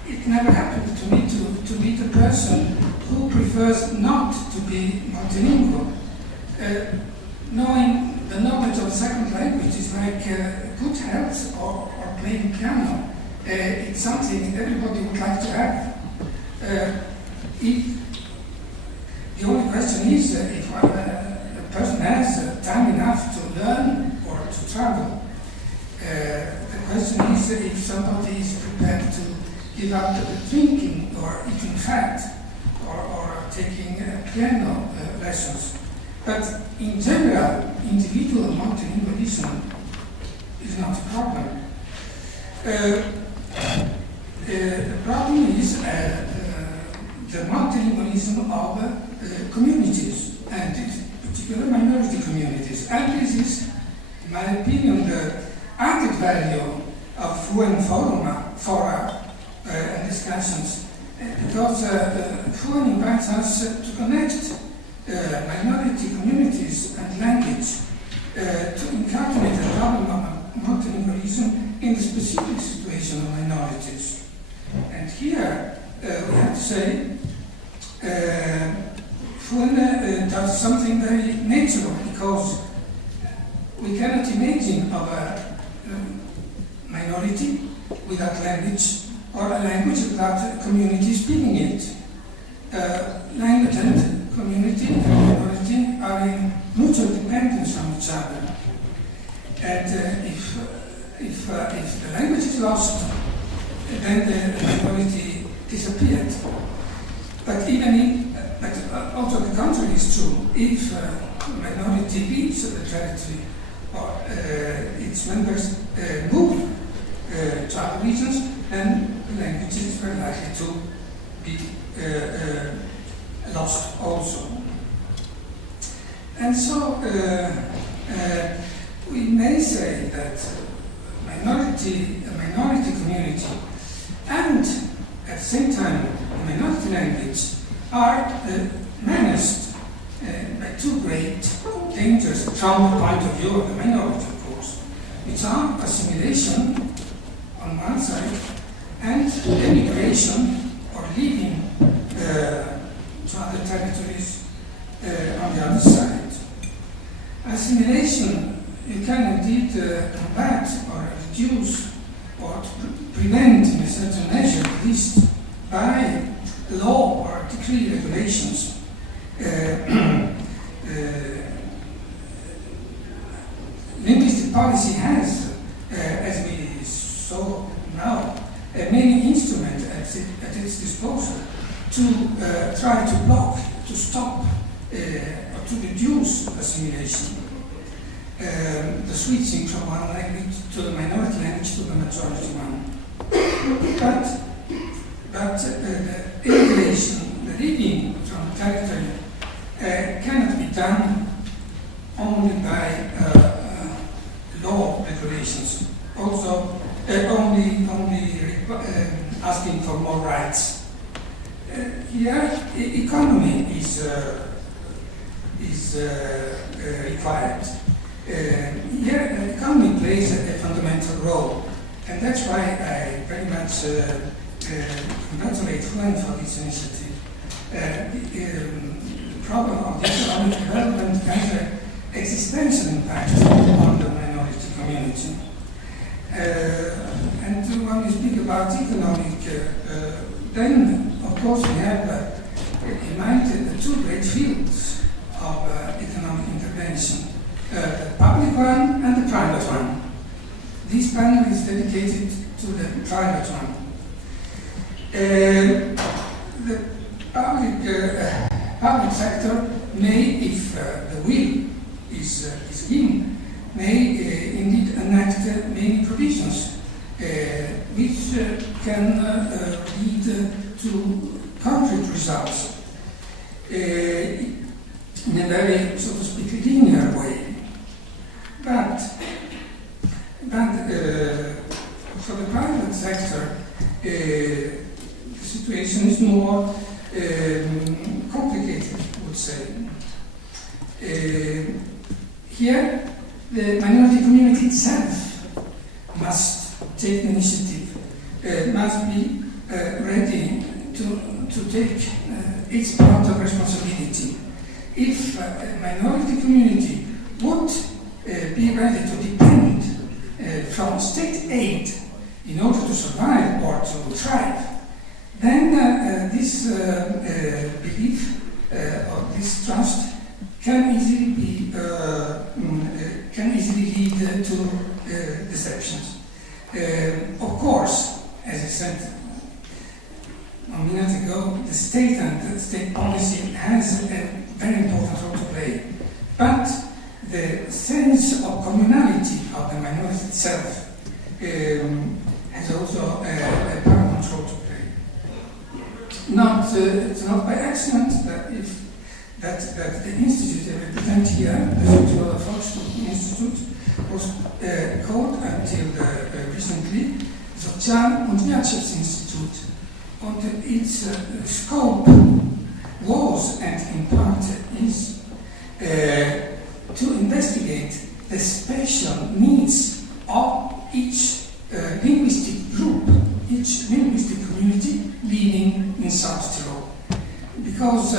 It never happened to me to meet a person who prefers not to be multilingual. Knowing the knowledge of a second language is like good health or playing piano. It's something everybody would like to have. The only question is if a person has time enough to learn or to travel. The question is if somebody is prepared to give up drinking or eating fat or taking piano lessons. But in general, individual multilingualism is not a problem. The problem is the multilingualism of communities, and in particular minority communities. And this is, in my opinion, the added value of FUEN fora and discussions, because FUEN invites us to connect minority communities and language to incarnate the problem of multilingualism in the specific situation of minorities. And here we have to say FUEN does something very natural, because we cannot imagine of a minority without language, or a language without a community speaking it. Language and community and minority are in mutual dependence on each other. And if the language is lost, then the minority disappeared. But also the contrary is true. If a minority leaves the territory, or its members move to other regions, then the language is very likely to be lost also. And so we may say that a minority community and at the same time a minority language are menaced by two great dangers from the point of view of the minority, of course, which are assimilation on one side and emigration or leaving to other territories on the other side. Assimilation you can indeed combat or reduce or prevent in a certain measure, at least by law or decree regulations. Linguistic policy has, as we saw now, many instruments at its disposal to try to block, to stop, or to reduce assimilation. The switching from one language to the minority language to the majority one. But the immigration, the leaving from territory, cannot be done only by law regulations. Also, only asking for more rights. Here, economy is required. Here, economy plays a fundamental role, and that's why I very much congratulate FUEN for this initiative. The problem of the economic development has an existential impact on the minority community. And when we speak about economic, then of course we have in mind the two great fields of economic intervention, the public one and the private one. This panel is dedicated to the private one. The public sector may, if the will is given, may indeed enact many provisions which can lead to concrete results. in a very, so to speak, linear way. But for the private sector, the situation is more complicated, I would say. Here, the minority community itself must take initiative, must be ready to take its part of responsibility. If a minority community would be ready to depend from state aid in order to survive or to thrive, then this belief or this trust can easily be can easily lead to deceptions. Of course, as I said a minute ago, the state and the state policy has a very important role to play, but the sense of communality of the minority itself has also a paramount role to play. It's not by accident that that the institute I represent here, the Strukturelle Forschung Institute, was called until recently Sozial- und Wirtschaftsinstitut, and its scope was and in part is to investigate the special needs of each linguistic group, each linguistic community living in South Tyrol. Because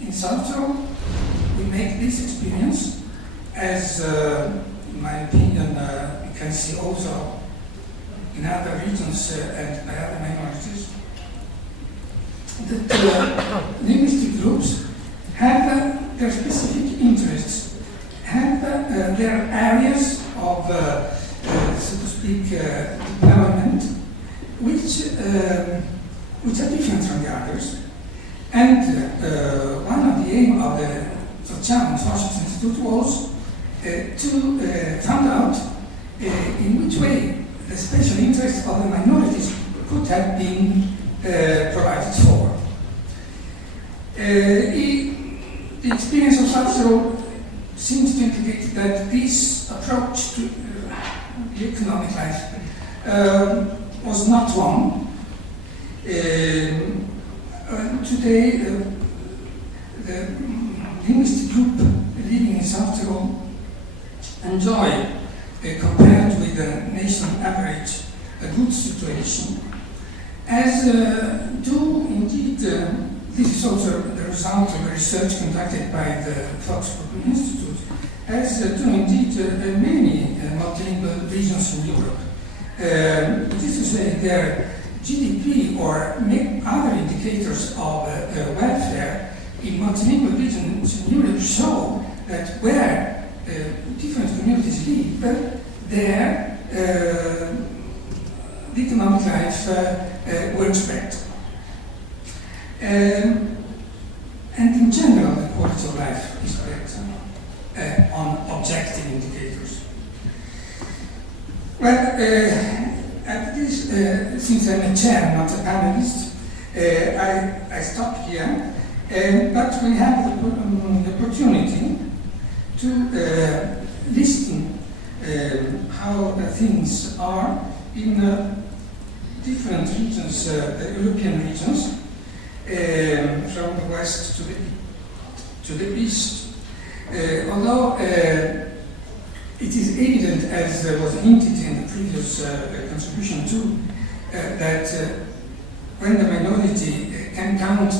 in South Tyrol, we make this experience, as in my opinion, you can see also in other regions and by other minorities, that linguistic groups have their specific interests, have their areas of, so to speak, development, which are different from the others. And one of the aims of the Sozial- und Forschungsinstitut was to find out in which way the special interests of the minorities could have been provided for. The experience of South Tyrol seems to indicate that this approach to the economic life was not wrong. Today, the linguistic group living in South Tyrol enjoy, compared with the national average, a good situation. As do indeed, this is also the result of a research conducted by the Volkswagen Institute, as do indeed many multilingual regions in Europe. It is to say their GDP or other indicators of welfare in multilingual regions in Europe show that where different communities live, there the economic life works better. And in general, the quality of life is better on objective indicators. Well, at this, since I'm a chair, not a panelist, I stop here. But we have the opportunity to listen how things are in different regions, European regions, from the west to the east. Although it is evident, as was hinted in the previous contribution too, that when the minority can count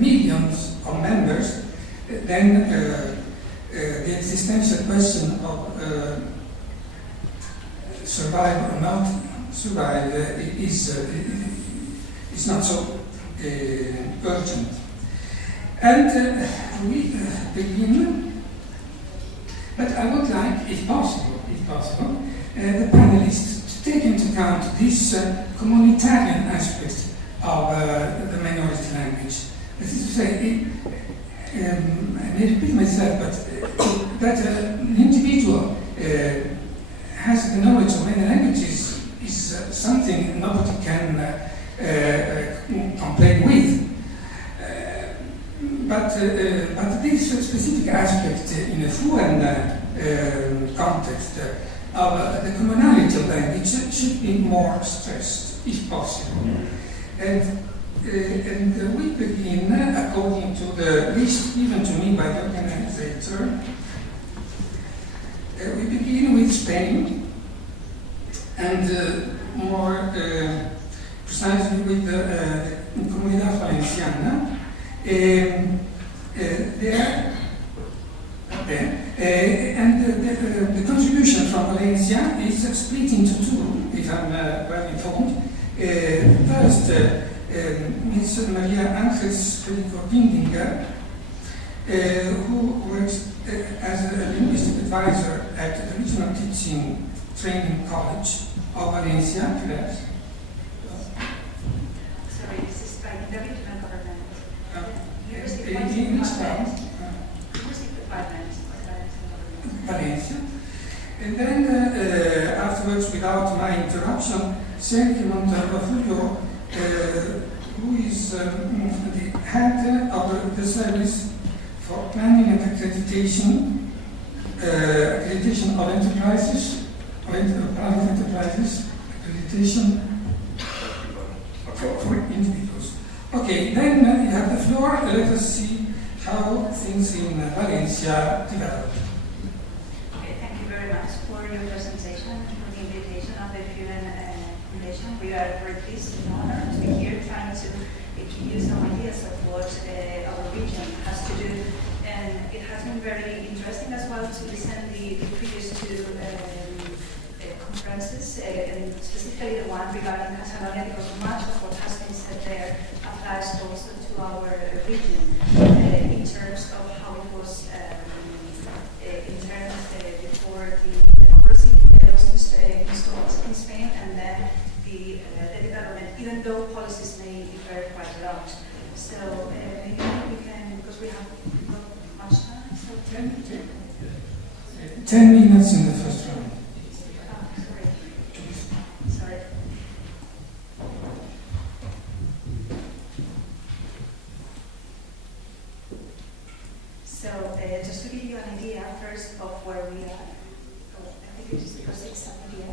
millions of members, then the existential question of survive or not survive is not so urgent. And we begin, but I would like, if possible, the panelists to take into account this communitarian aspect of the minority language. That is to say, I may repeat myself, but that an individual has the knowledge of many languages is something nobody can complain with. but this specific aspect in a fluent context of the commonality of language should be more stressed, if possible. And we begin, according to the list given to me by the organizer, we begin with Spain, and more precisely with the Comunidad Valenciana. And the contribution from Valencia is split into two, if I'm well informed. First, Ms. Maria Ángeles Pellico-Dindinger, who works as a linguistic advisor at the Regional Teaching Training College of Valencia. Sorry, this is by the regional government. Valencia. And then afterwards, without my interruption, Sergio Montalbafullo, who is the head of the service for planning and accreditation of enterprises, private enterprises, accreditation for individuals. Okay, then you have the floor. Let us see how things in Valencia develop. Okay, thank you very much for your presentation and for the invitation of the UN Foundation. We are very pleased and honored to be here trying to give you some ideas of what our region has to do. And it has been very interesting as well to listen to the previous two conferences, and specifically the one regarding Catalonia, because much of what has been said there applies also to our region in terms of how it was before the democracy was installed in Spain, and then the development, even though policies may differ quite a lot. So maybe we can, because we have not much time, so 10 minutes in the first round. Sorry. So just to give you an idea first of where we are, I think it is because it's an idea.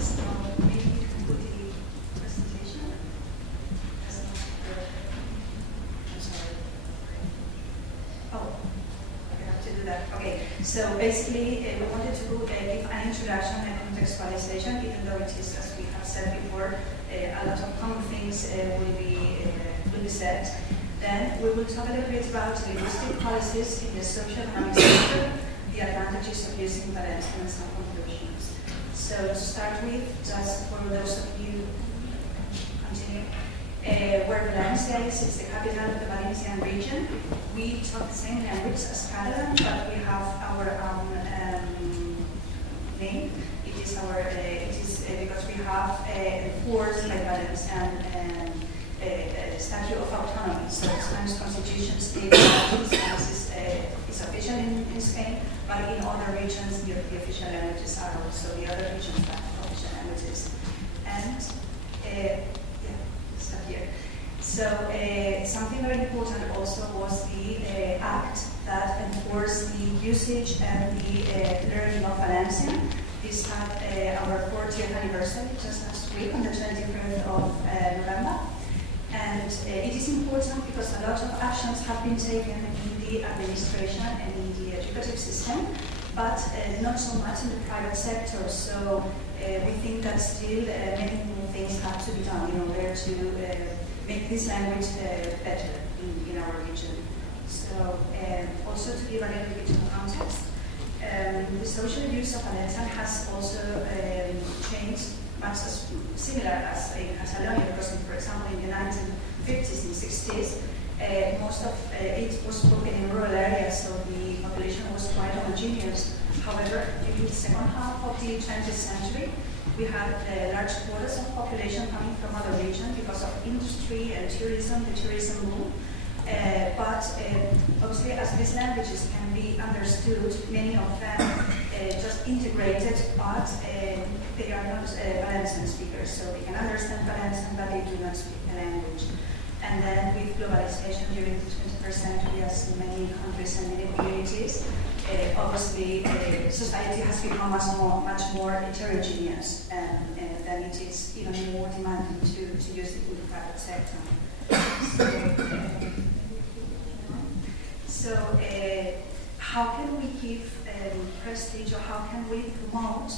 So maybe you can put the presentation. I'm sorry. Oh, I have to do that. Okay. So basically, we wanted to give an introduction and contextualization, even though it is, as we have said before, a lot of common things will be said. Then we will talk a little bit about linguistic policies in the socio-economic sector, the advantages of using Valencian, and some conclusions. So to start with, just for those of you continue, where Valencia is, it's the capital of the Valencian region. We talk the same language as Catalan, but we have our own name. It is because we have enforced by Valencian statute of autonomy. So the Spanish constitution states that Spanish is official in Spain, but in other regions the official languages are also the other regions that have official languages. And stop here. So something very important also was the act that enforced the usage and the learning of Valencian. This had our 40th anniversary just last week on the 25th of November. And it is important because a lot of actions have been taken in the administration and in the educative system, but not so much in the private sector. So we think that still many things have to be done in order to make this language better in our region. So also to give a little bit of context, the social use of Valencian has also changed much as similar as in Catalonia, because for example in the 1950s and 60s, most of it was spoken in rural areas, so the population was quite homogeneous. However, during the second half of the 20th century, we had large quotas of population coming from other regions because of industry and tourism, the tourism boom. But obviously, as these languages can be understood, many of them just integrated, but they are not Valencian speakers, so they can understand Valencian, but they do not speak the language. And then with globalization during the 21st century, as in many countries and many communities, obviously society has become much more heterogeneous, and then it is even more demanding to use it in the private sector. So how can we give prestige, or how can we promote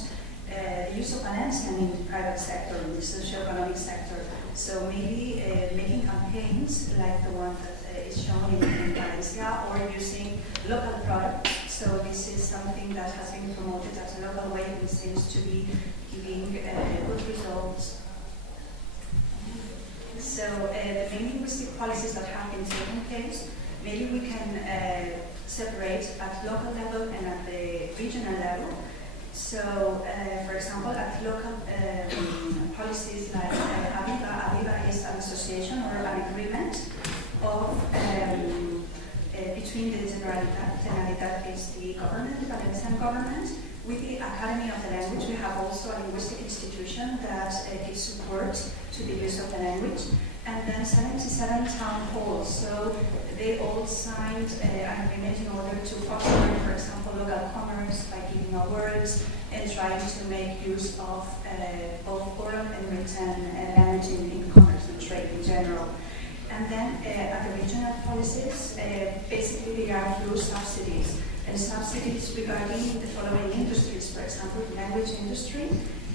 the use of Valencian in the private sector, in the socio-economic sector? So maybe making campaigns like the one that is shown in Valencia, or using local products. So this is something that has been promoted as a local way, and seems to be giving good results. So the main linguistic policies that have been taken place, maybe we can separate at local level and at the regional level. So, for example, at local policies like AVIVA is an association or an agreement of between the Generalitat is the government, the Valencian government, with the Academy of the Language. We have also a linguistic institution that gives support to the use of the language. And then 77 town halls. So they all signed an agreement in order to foster, for example, local commerce by giving awards and trying to make use of both oral and written language in commerce and trade in general. And then at the regional policies, basically they are through subsidies. And subsidies regarding the following industries, for example, the language industry,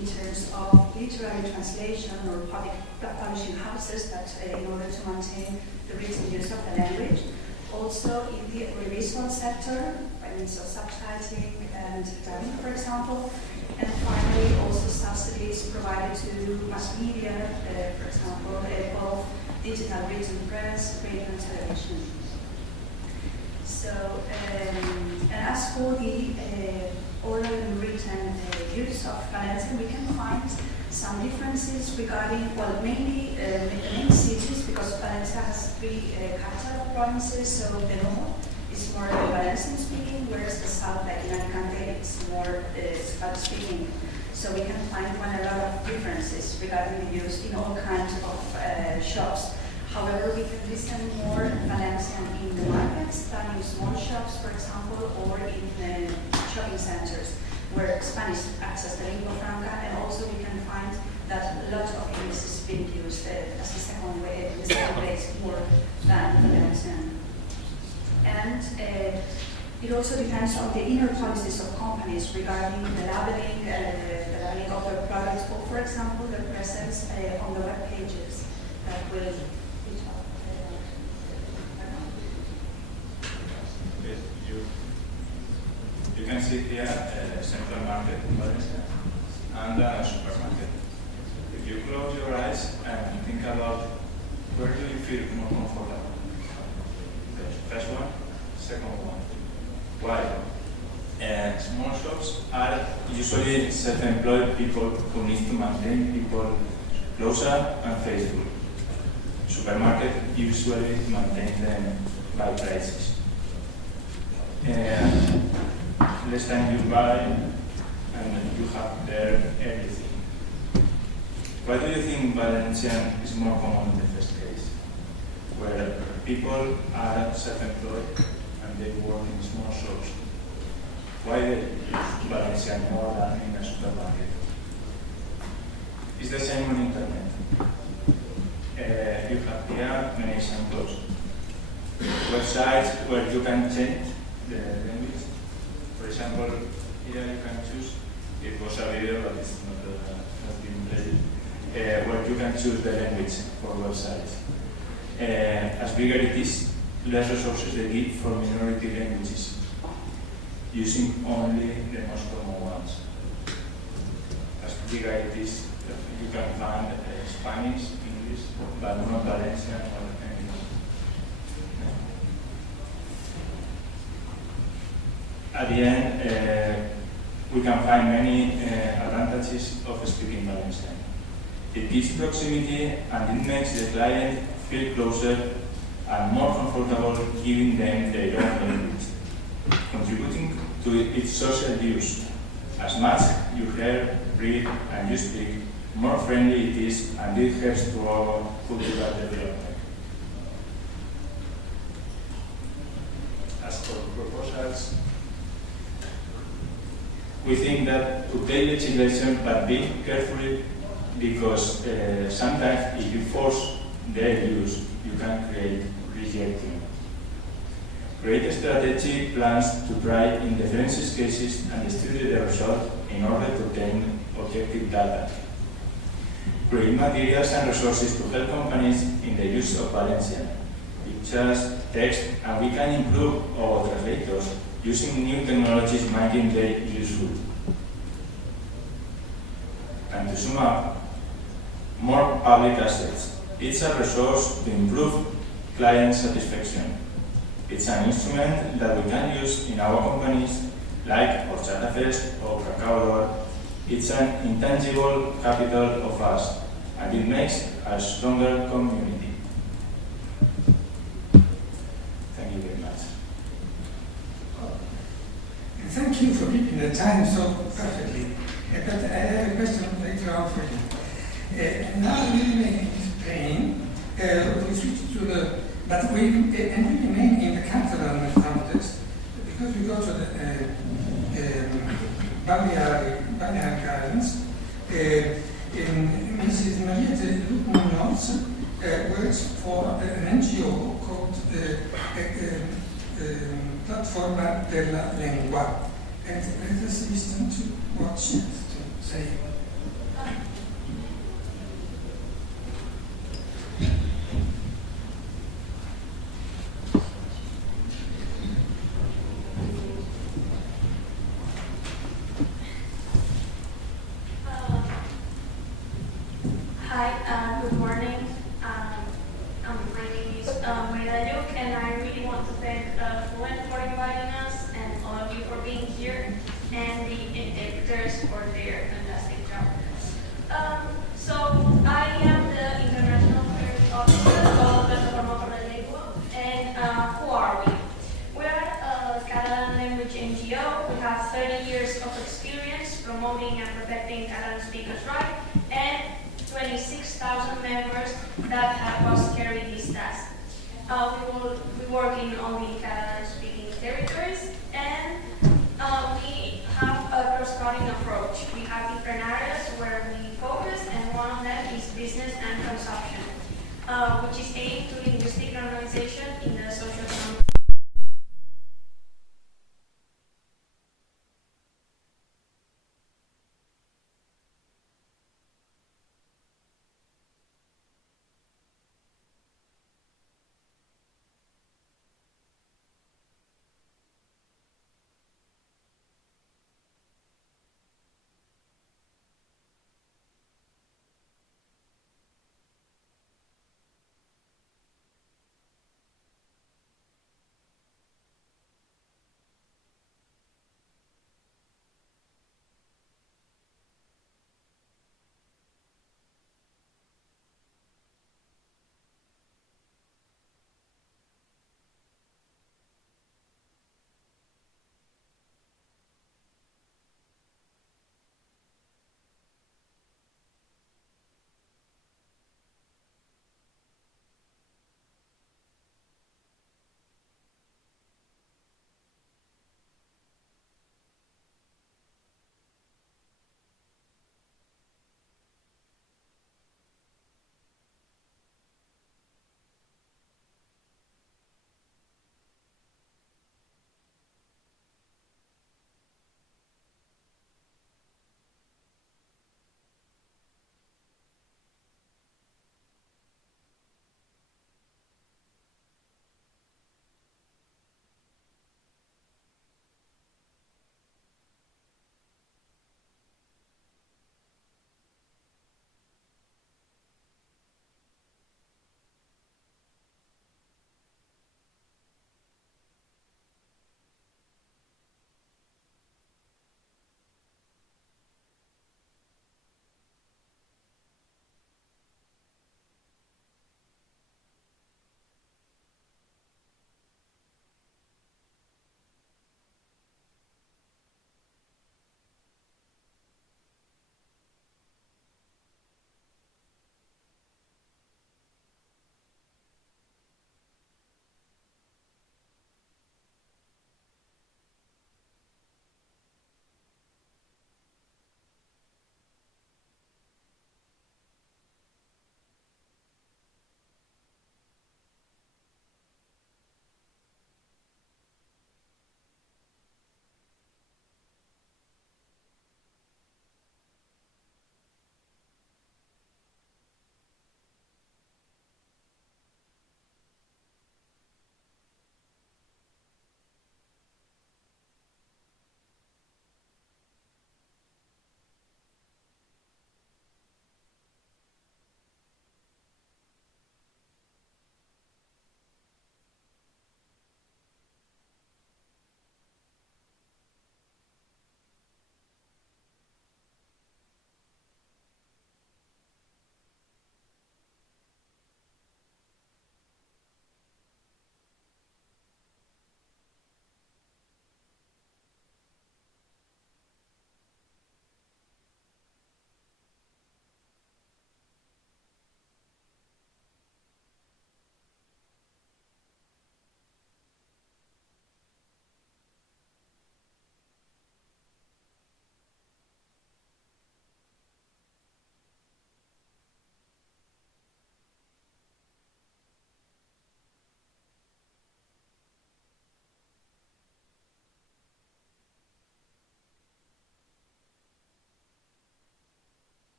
in terms of literary translation or public publishing houses that in order to maintain the written use of the language. Also in the audiovisual sector, by means of subtitling and dubbing, for example. And finally, also subsidies provided to mass media, for example, both digital written press, radio and television. So, and as for the oral and written use of Valencian, we can find some differences regarding, well, mainly the main cities, because Valencia has three capital provinces, so the north is more Valencian speaking, whereas the south, like in Alicante, is more Spanish speaking. So we can find quite a lot of differences regarding the use in all kinds of shops. However, we can listen more Valencian in the markets than in small shops, for example, or in shopping centers, where Spanish acts as the lingua franca, and also we can find that a lot of English is being used as the second way, the second place more than Valencian. And it also depends on the inner policies of companies regarding the labeling of their products, or for example, their presence on the web pages that will. You can see here a central market in Valencia and a supermarket. If you close your eyes and think about where do you feel more comfortable? The first one, second one. Why? Small shops are usually self-employed people who need to maintain people closer and faithful. Supermarket usually maintain them by prices. Less time you buy and you have there everything. Why do you think Valencian is more common in the first case? Where people are self-employed and they work in small shops. Why they use Valencian more than in a supermarket? It's the same on internet. You have here many examples. Websites where you can change the language. For example, here you can choose, it was a video but it's not been played, where you can choose the language for websites. As bigger it is, less resources they give for minority languages, using only the most common ones. As bigger it is, you can find Spanish, English, but not Valencian or English. At the end, we can find many advantages of speaking Valencian. It gives proximity and it makes the client feel closer and more comfortable giving them their own language, contributing to its social use. As much you hear, read and you speak, more friendly it is and it helps to our cultural development. we think that update legislation, but be carefully, because sometimes if you force their use, you can create rejecting. Create strategic plans to try in different cases and study the result in order to obtain objective data. Create materials and resources to help companies in the use of Valencian, pictures, text, and we can improve our translators using new technologies making them useful. And to sum up, more public assets. It's a resource to improve client satisfaction. It's an instrument that we can use in our companies like Horchata Fest or Cacao D'Or. It's an intangible capital of us, and it makes a stronger community. Thank you very much. Thank you for keeping the time so perfectly. But I have a question later on for you. Now we remain in Spain. We switch to the, but we remain in the Catalan context because we go to the Balearic Islands. Mrs. Mariette Munoz works for an NGO called Plataforma de la Lengua. And let us listen to what she has to say. Hi, good morning. My name is Mayra Luke, and I really want to thank Fluent for inviting us and all of you for being here, and the interpreters for their fantastic job. So I am the International Affairs Officer of Plataforma por la Lengua, and who are we? We are a Catalan language NGO. We have 30 years of experience promoting and protecting Catalan speakers' rights, and 26,000 members that help us carry this task. We will be working only in Catalan-speaking territories, and we have a cross-cutting approach. We have different areas where we focus, and one of them is business and consumption, which is aimed to linguistic normalization in